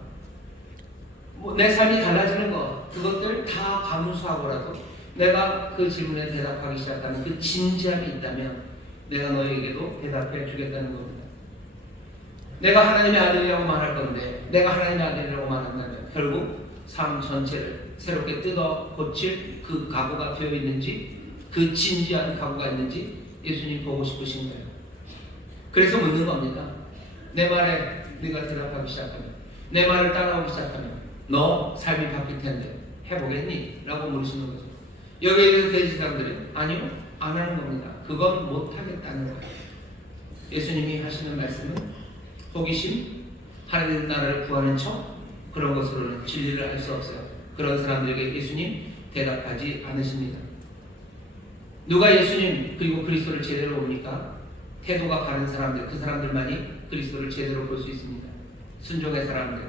뭐 내 삶이 달라지는 거 그것들 다 감수하고라도 내가 그 질문에 대답하기 시작하는 그 진지함이 있다면 내가 너에게도 대답해 주겠다는 겁니다. 내가 하나님의 아들이라고 말할 건데 내가 하나님의 아들이라고 말한다면 결국 삶 전체를 새롭게 뜯어 고칠 그 각오가 되어 있는지 그 진지한 각오가 있는지 예수님 보고 싶으신 거예요. 그래서 묻는 겁니다. 내 말에 네가 대답하기 시작하면 내 말을 따라오기 시작하면 너 삶이 바뀔 텐데 해보겠니? 라고 물으시는 거죠. 여기에 대해서 돼지 사람들은 아니요 안 하는 겁니다. 그건 못하겠다는 거예요. 예수님이 하시는 말씀은 호기심, 하나님 나라를 구하는 척 그런 것으로는 진리를 알 수 없어요. 그런 사람들에게 예수님 대답하지 않으십니다. 누가 예수님 그리고 그리스도를 제대로 봅니까? 태도가 바른 사람들, 그 사람들만이 그리스도를 제대로 볼 수 있습니다. 순종의 사람들,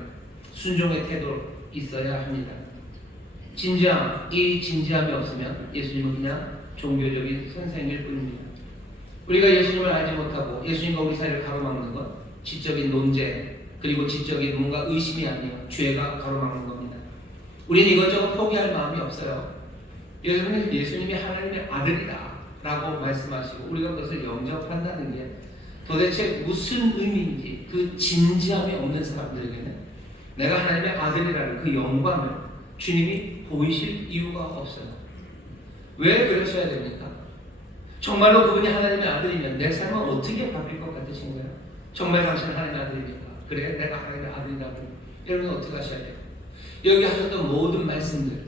순종의 태도 있어야 합니다. 진지함, 이 진지함이 없으면 예수님은 그냥 종교적인 선생일 뿐입니다. 우리가 예수님을 알지 못하고 예수님과 우리 사이를 가로막는 건 지적인 논쟁 그리고 지적인 뭔가 의심이 아니에요. 죄가 가로막는 겁니다. 우리는 이것저것 포기할 마음이 없어요. 예수님이 하나님의 아들이다 라고 말씀하시고 우리가 그것을 영접한다는 게 도대체 무슨 의미인지 그 진지함이 없는 사람들에게는 내가 하나님의 아들이라는 그 영광을 주님이 보이실 이유가 없어요. 왜 그러셔야 됩니까? 정말로 그분이 하나님의 아들이면 내 삶은 어떻게 바뀔 것 같으신 거예요? 정말 당신은 하나님의 아들입니까? 그래 내가 하나님의 아들이라고 여러분 어떻게 하셔야 돼요? 여기 하셨던 모든 말씀들,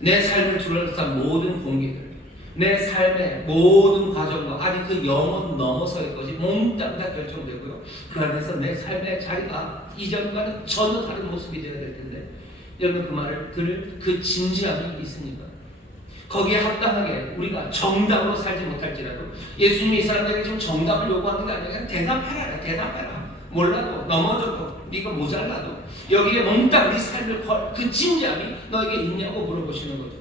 내 삶을 둘러싼 모든 공기들, 내 삶의 모든 과정과 아니 그 영혼 너머서의 것이 몽땅 다 결정되고요. 그 안에서 내 삶의 자리가 이전과는 전혀 다른 모습이 되어야 될 텐데 여러분 그 말을 들을 그 진지함이 있습니까? 거기에 합당하게 우리가 정답으로 살지 못할지라도 예수님이 이 사람들에게 지금 정답을 요구하는 게 아니라 대답해라. 몰라도 넘어져도 네가 모자라도 여기에 몽땅 네 삶을 그 진지함이 너에게 있냐고 물어보시는 거죠.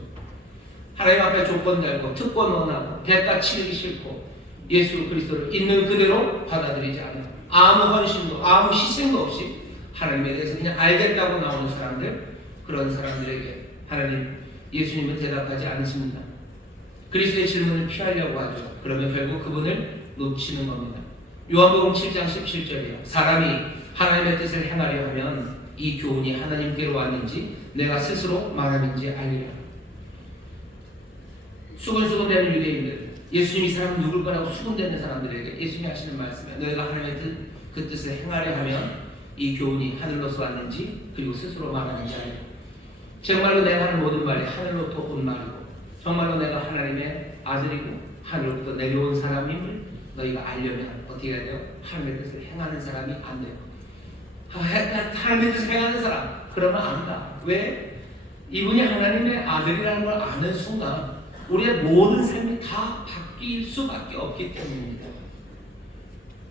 하나님 앞에 조건 달고 특권 원하고 대가 치르기 싫고 예수 그리스도를 있는 그대로 받아들이지 않는 아무 헌신도 아무 희생도 없이 하나님에 대해서 그냥 알겠다고 나오는 사람들, 그런 사람들에게 하나님 예수님은 대답하지 않으십니다. 그리스도의 질문을 피하려고 하죠. 그러면 결국 그분을 놓치는 겁니다. 요한복음 7장 17절이에요. 사람이 하나님의 뜻을 행하려 하면 이 교훈이 하나님께로 왔는지 내가 스스로 말함인지 알리라. 수근수근대는 유대인들, 예수님이 이 사람은 누굴 거라고 수근대는 사람들에게 예수님이 하시는 말씀에 너희가 하나님의 그 뜻을 행하려 하면 이 교훈이 하늘로서 왔는지 그리고 스스로 말하는지 알리라. 정말로 내가 하는 모든 말이 하늘로부터 온 말이고 정말로 내가 하나님의 아들이고 하늘로부터 내려온 사람임을 너희가 알려면 어떻게 해야 돼요? 하나님의 뜻을 행하는 사람이 안 돼요. 하나님의 뜻을 행하는 사람 그러면 안다. 왜? 이분이 하나님의 아들이라는 걸 아는 순간 우리의 모든 삶이 다 바뀔 수밖에 없기 때문입니다.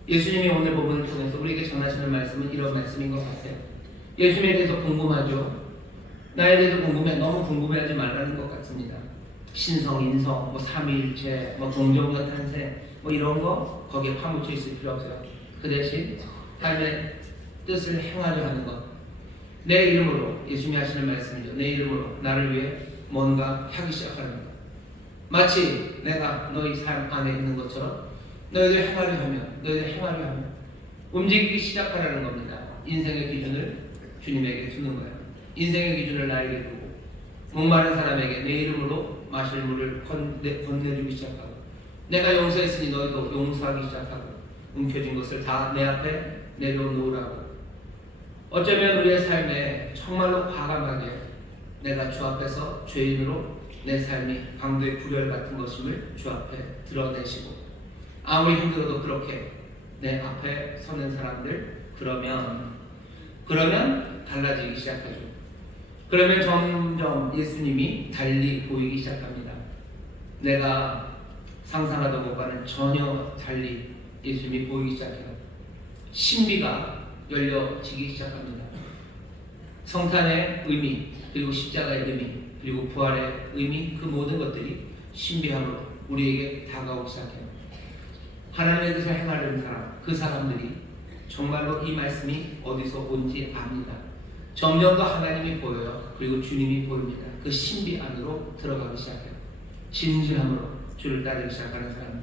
예수님이 오늘 본문을 통해서 우리에게 전하시는 말씀은 이런 말씀인 것 같아요. 예수님에 대해서 궁금하죠? 나에 대해서 궁금해. 너무 궁금해하지 말라는 것 같습니다. 신성, 인성, 삼위일체, 공정과 탄생 이런 거 거기에 파묻혀 있을 필요 없어요. 그 대신 하나님의 뜻을 행하려 하는 것. 내 이름으로, 예수님이 하시는 말씀이죠. 내 이름으로 나를 위해 뭔가 하기 시작하는 것. 마치 내가 너희 삶 안에 있는 것처럼 너희들 행하려 하면 움직이기 시작하라는 겁니다. 인생의 기준을 주님에게 두는 거예요. 인생의 기준을 나에게 두고 목마른 사람에게 내 이름으로 마실 물을 건네주기 시작하고 내가 용서했으니 너희도 용서하기 시작하고 움켜진 것을 다 내 앞에 내려놓으라고. 어쩌면 우리의 삶에 정말로 과감하게 내가 주 앞에서 죄인으로 내 삶이 강도의 불혈 같은 것임을 주 앞에 드러내시고 아무리 힘들어도 그렇게 내 앞에 서는 사람들 그러면 달라지기 시작하죠. 그러면 점점 예수님이 달리 보이기 시작합니다. 내가 상상하던 것과는 전혀 달리 예수님이 보이기 시작해요. 신비가 열려지기 시작합니다. 성탄의 의미, 그리고 십자가의 의미, 그리고 부활의 의미, 그 모든 것들이 신비함으로 우리에게 다가오기 시작해요. 하나님의 뜻을 행하려는 사람, 그 사람들이 정말로 이 말씀이 어디서 온지 압니다. 점점 더 하나님이 보여요. 그리고 주님이 보입니다. 그 신비 안으로 들어가기 시작해요. 진지함으로 주를 따르기 시작하는 사람들.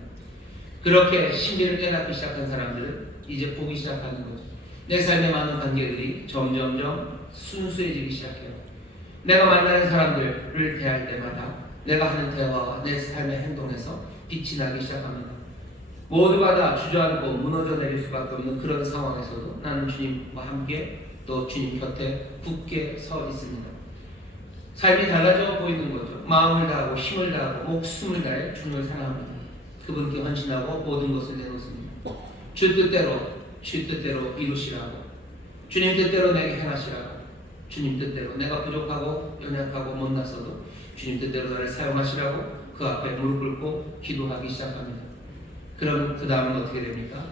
그렇게 신비를 깨닫기 시작한 사람들은 이제 보기 시작하는 거죠. 내 삶의 많은 관계들이 점점점 순수해지기 시작해요. 내가 만나는 사람들을 대할 때마다 내가 하는 대화와 내 삶의 행동에서 빛이 나기 시작합니다. 모두가 다 주저앉고 무너져 내릴 수밖에 없는 그런 상황에서도 나는 주님과 함께 또 주님 곁에 굳게 서 있습니다. 삶이 달라져 보이는 거죠. 마음을 다하고 힘을 다하고 목숨을 다해 주님을 사랑합니다. 그분께 헌신하고 모든 것을 내놓습니다. 주 뜻대로 이루시라고, 주님 뜻대로 내게 행하시라고, 주님 뜻대로 내가 부족하고 연약하고 못났어도 주님 뜻대로 나를 사용하시라고 그 앞에 무릎 꿇고 기도하기 시작합니다. 그럼 그 다음은 어떻게 됩니까?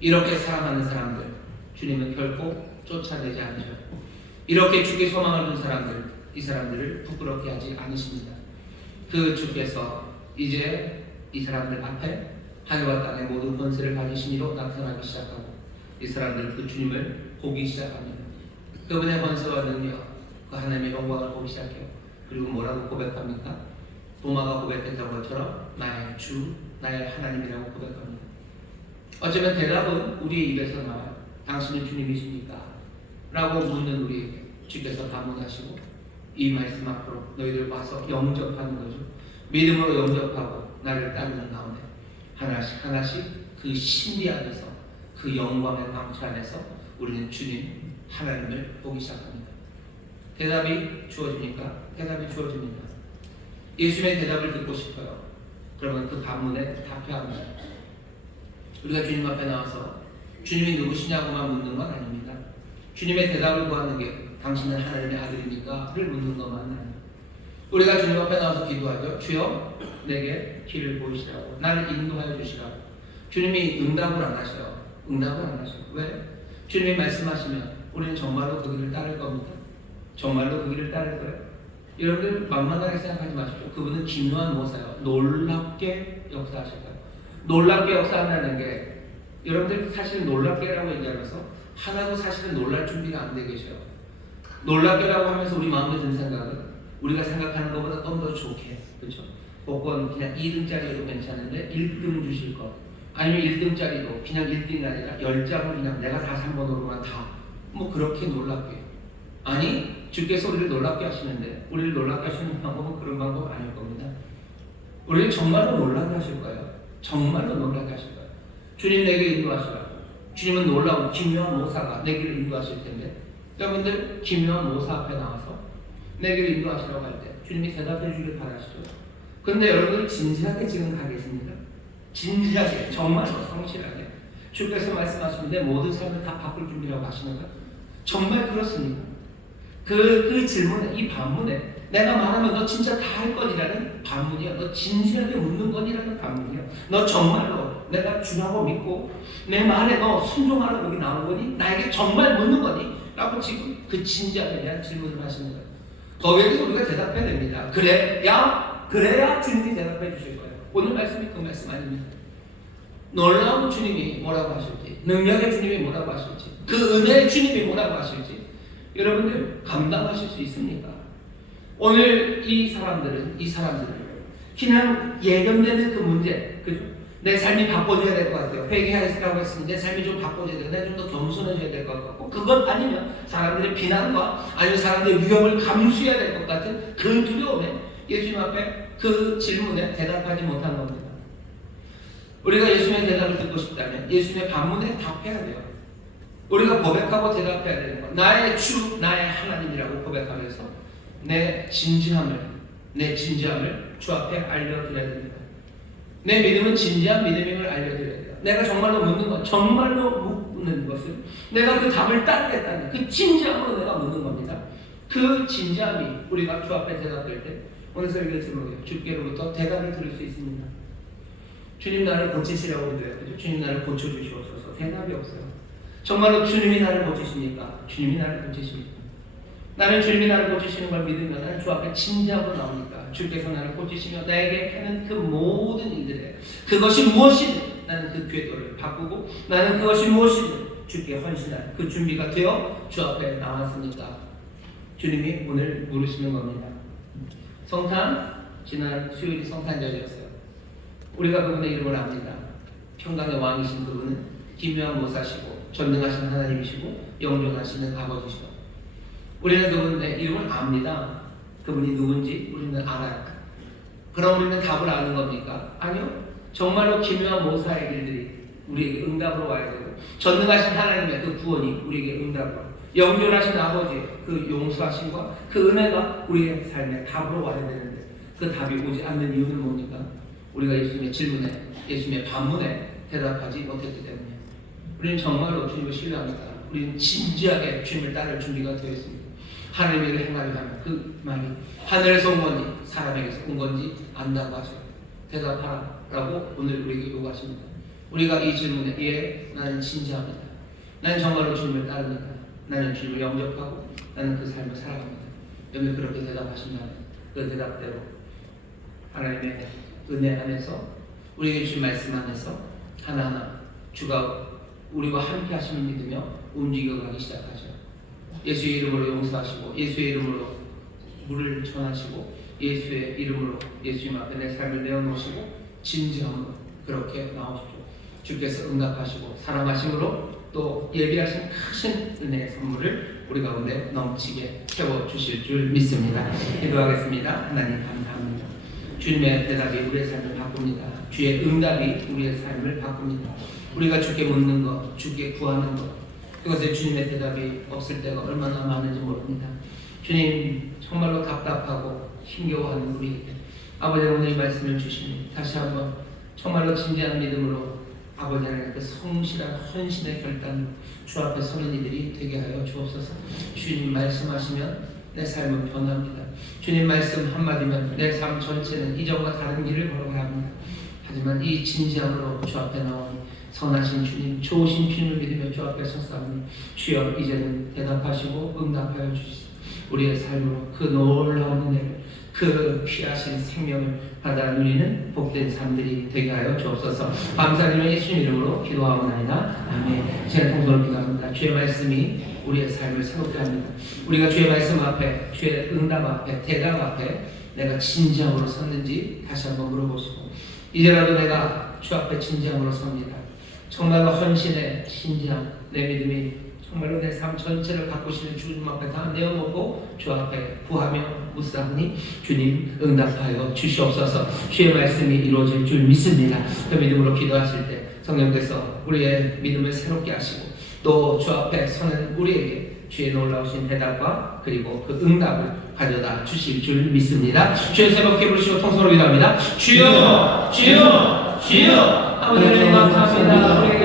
이렇게 사랑하는 사람들 주님은 결코 쫓아내지 않으셔요. 이렇게 주께 소망을 둔 사람들, 이 사람들을 부끄럽게 하지 않으십니다. 그 주께서 이제 이 사람들 앞에 하늘과 땅의 모든 권세를 가지신 이로 나타나기 시작하고 이 사람들은 그 주님을 보기 시작합니다. 그분의 권세와 능력, 그 하나님의 영광을 보기 시작해요. 그리고 뭐라고 고백합니까? 도마가 고백했던 것처럼 나의 주, 나의 하나님이라고 고백합니다. 어쩌면 대답은 우리의 입에서 나와요. 당신은 주님이십니까? 라고 묻는 우리에게 주께서 반문하시고 이 말씀 앞으로 너희들 와서 영접하는 거죠. 믿음으로 영접하고 나를 따르는 가운데 하나씩 그 신비 안에서 그 영광의 광채 안에서 우리는 주님 하나님을 보기 시작합니다. 대답이 주어지니까 대답이 주어집니다. 예수님의 대답을 듣고 싶어요. 그러면 그 반문에 답해야 합니다. 우리가 주님 앞에 나와서 주님이 누구시냐고만 묻는 건 아닙니다. 주님의 대답을 구하는 게 당신은 하나님의 아들입니까? 를 묻는 것만 아니에요. 우리가 주님 앞에 나와서 기도하죠. 주여 내게 길을 보이시라고, 나를 인도하여 주시라고. 주님이 응답을 안 하셔요. 응답을 안 하셔요. 왜? 주님이 말씀하시면 우리는 정말로 그 길을 따를 겁니다. 정말로 그 길을 따를 거예요. 여러분들 만만하게 생각하지 마십시오. 그분은 기묘한 모사요. 놀랍게 역사하실 거예요. 놀랍게 역사한다는 게 여러분들 사실 놀랍게라고 얘기하면서 하나도 사실은 놀랄 준비가 안 돼 계셔요. 놀랍게라고 하면서 우리 마음에 드는 생각은 우리가 생각하는 것보다 좀 더 좋게, 그렇죠? 복권 그냥 2등짜리도 괜찮은데 1등 주실 거, 아니면 1등짜리도 그냥 1등이 아니라 10장을 그냥 내가 다 3번으로만 다, 뭐 그렇게 놀랍게. 아니, 주께서 우리를 놀랍게 하시는데 우리를 놀랍게 하시는 방법은 그런 방법 아닐 겁니다. 우리를 정말로 놀랍게 하실 거예요. 정말로 놀랍게 하실 거예요. 주님 내게 인도하시라고. 주님은 놀라운 기묘한 모사가 내게를 인도하실 텐데, 여러분들 기묘한 모사 앞에 나와서 내게를 인도하시라고 할 때 주님이 대답해 주길 바라시죠. 근데 여러분들 진지하게 지금 가 계십니까? 진지하게, 정말로 성실하게 주께서 말씀하시면 내 모든 삶을 다 바꿀 준비라고 하시는가? 정말 그렇습니까? 그 질문에, 이 반문에 내가 말하면 너 진짜 다 할 거니라는 반문이야. 너 진지하게 묻는 거니라는 반문이야. 너 정말로 내가 주라고 믿고 내 말에 너 순종하라고 여기 나온 거니? 나에게 정말 묻는 거니? 라고 지금 그 진지함에 대한 질문을 하시는 거예요. 거기에 대해서 우리가 대답해야 됩니다. 그래야 주님이 대답해 주실 거예요. 오늘 말씀이 그 말씀 아닙니다. 놀라운 주님이 뭐라고 하실지, 능력의 주님이 뭐라고 하실지, 그 은혜의 주님이 뭐라고 하실지 여러분들 감당하실 수 있습니까? 오늘 이 사람들은 그냥 예견되는 그 문제, 그죠? 내 삶이 바꿔져야 될 것 같아요. 회개하시라고 했으니 내 삶이 좀 바꿔져야 돼. 내가 좀 더 겸손해져야 될 것 같고, 그것 아니면 사람들의 비난과 아니면 사람들의 위협을 감수해야 될 것 같은 그 두려움에 예수님 앞에 그 질문에 대답하지 못한 겁니다. 우리가 예수님의 대답을 듣고 싶다면 예수님의 반문에 답해야 돼요. 우리가 고백하고 대답해야 되는 것. 나의 주, 나의 하나님이라고 고백하면서 내 진지함을 주 앞에 알려드려야 됩니다. 내 믿음은 진지한 믿음임을 알려드려야 돼요. 내가 정말로 묻는 것, 정말로 묻는 것을 내가 그 답을 따르겠다는 그 진지함으로 내가 묻는 겁니다. 그 진지함이 우리가 주 앞에 대답될 때 오늘 설교의 제목이에요. 주께로부터 대답을 들을 수 있습니다. 주님 나를 고치시라고 기도해요. 주님 나를 고쳐주시옵소서. 대답이 없어요. 정말로 주님이 나를 고치십니까? 주님이 나를 고치십니까? 나는 주님이 나를 고치시는 걸 믿으면 나는 주 앞에 진지하고 나오니까 주께서 나를 고치시며 나에게 하는 그 모든 일들에 그것이 무엇이든 나는 그 궤도를 바꾸고 나는 그것이 무엇이든 주께 헌신할 그 준비가 되어 주 앞에 나왔으니까 주님이 오늘 물으시는 겁니다. 성탄, 지난 수요일이 성탄절이었어요. 우리가 그분의 이름을 압니다. 평강의 왕이신 그분은 기묘한 모사시고 전능하신 하나님이시고 영존하시는 아버지시고, 우리는 그분의 이름을 압니다. 그분이 누군지 우리는 알아요. 그럼 우리는 답을 아는 겁니까? 아니요. 정말로 기묘한 모사의 일들이 우리에게 응답으로 와야 되고, 전능하신 하나님의 그 구원이 우리에게 응답으로, 영존하신 아버지의 그 용서하심과 그 은혜가 우리의 삶에 답으로 와야 되는데 그 답이 오지 않는 이유는 뭡니까? 우리가 예수님의 질문에, 예수님의 반문에 대답하지 못했기 때문에. 우리는 정말로 주님을 신뢰합니다. 우리는 진지하게 주님을 따를 준비가 되어 있습니다. 하나님에게 행하려 하면 그 말이 하늘에서 온 건지 사람에게서 온 건지 안다고 하죠. 대답하라 라고 오늘 우리에게 요구하십니다. 우리가 이 질문에 예, 나는 진지합니다. 나는 정말로 주님을 따릅니다. 나는 주님을 영접하고 나는 그 삶을 살아갑니다. 여러분 그렇게 대답하신다면 그 대답대로 하나님의 은혜 안에서 우리에게 주신 말씀 안에서 하나하나 주가 우리와 함께 하심을 믿으며 움직여가기 시작하죠. 예수의 이름으로 용서하시고 예수의 이름으로 물을 전하시고 예수의 이름으로 예수님 앞에 내 삶을 내어놓으시고 진지함으로 그렇게 나오십시오. 주께서 응답하시고 사랑하심으로 또 예비하신 크신 은혜의 선물을 우리 가운데 넘치게 채워주실 줄 믿습니다. 기도하겠습니다. 하나님 감사합니다. 주님의 대답이 우리의 삶을 바꿉니다. 주의 응답이 우리의 삶을 바꿉니다. 우리가 주께 묻는 것, 주께 구하는 것, 그것에 주님의 대답이 없을 때가 얼마나 많은지 모릅니다. 주님 정말로 답답하고 힘겨워하는 우리에게 아버지 오늘 이 말씀을 주시니 다시 한번 정말로 진지한 믿음으로 아버지 하나님 그 성실한 헌신의 결단 주 앞에 서는 이들이 되게 하여 주옵소서. 주님 말씀하시면 내 삶은 변합니다. 주님 말씀 한마디면 내 삶 전체는 이전과 다른 길을 걸어가야 합니다. 하지만 이 진지함으로 주 앞에 나오니 선하신 주님, 좋으신 주님을 믿으며 주 앞에 섰사오니 주여 이제는 대답하시고 응답하여 주시옵소서. 우리의 삶으로 그 놀라운 은혜를 그 귀하신 생명을 받아 누리는 복된 삶들이 되게 하여 주옵소서. 감사드리며 예수님 이름으로 기도하옵나이다. 아멘. 제가 통솔을 기도합니다. 주의 말씀이 우리의 삶을 새롭게 합니다. 우리가 주의 말씀 앞에, 주의 응답 앞에, 대답 앞에 내가 진지함으로 섰는지 다시 한번 물어보시고 이제라도 내가 주 앞에 진지함으로 섭니다. 정말로 헌신의 진지함, 내 믿음이 정말로 내 삶 전체를 바꾸시는 주님 앞에 다 내어놓고 주 앞에 구하며 묻사오니 주님 응답하여 주시옵소서. 주의 말씀이 이루어질 줄 믿습니다. 그 믿음으로 기도하실 때 성령께서 우리의 믿음을 새롭게 하시고 또 주 앞에 서는 우리에게 주의 놀라우신 대답과 그리고 그 응답을 가져다 주실 줄 믿습니다. 주의 새롭게 부르시고 통성으로 기도합니다. 주여 주여 주여 아버지 하나님 감사합니다.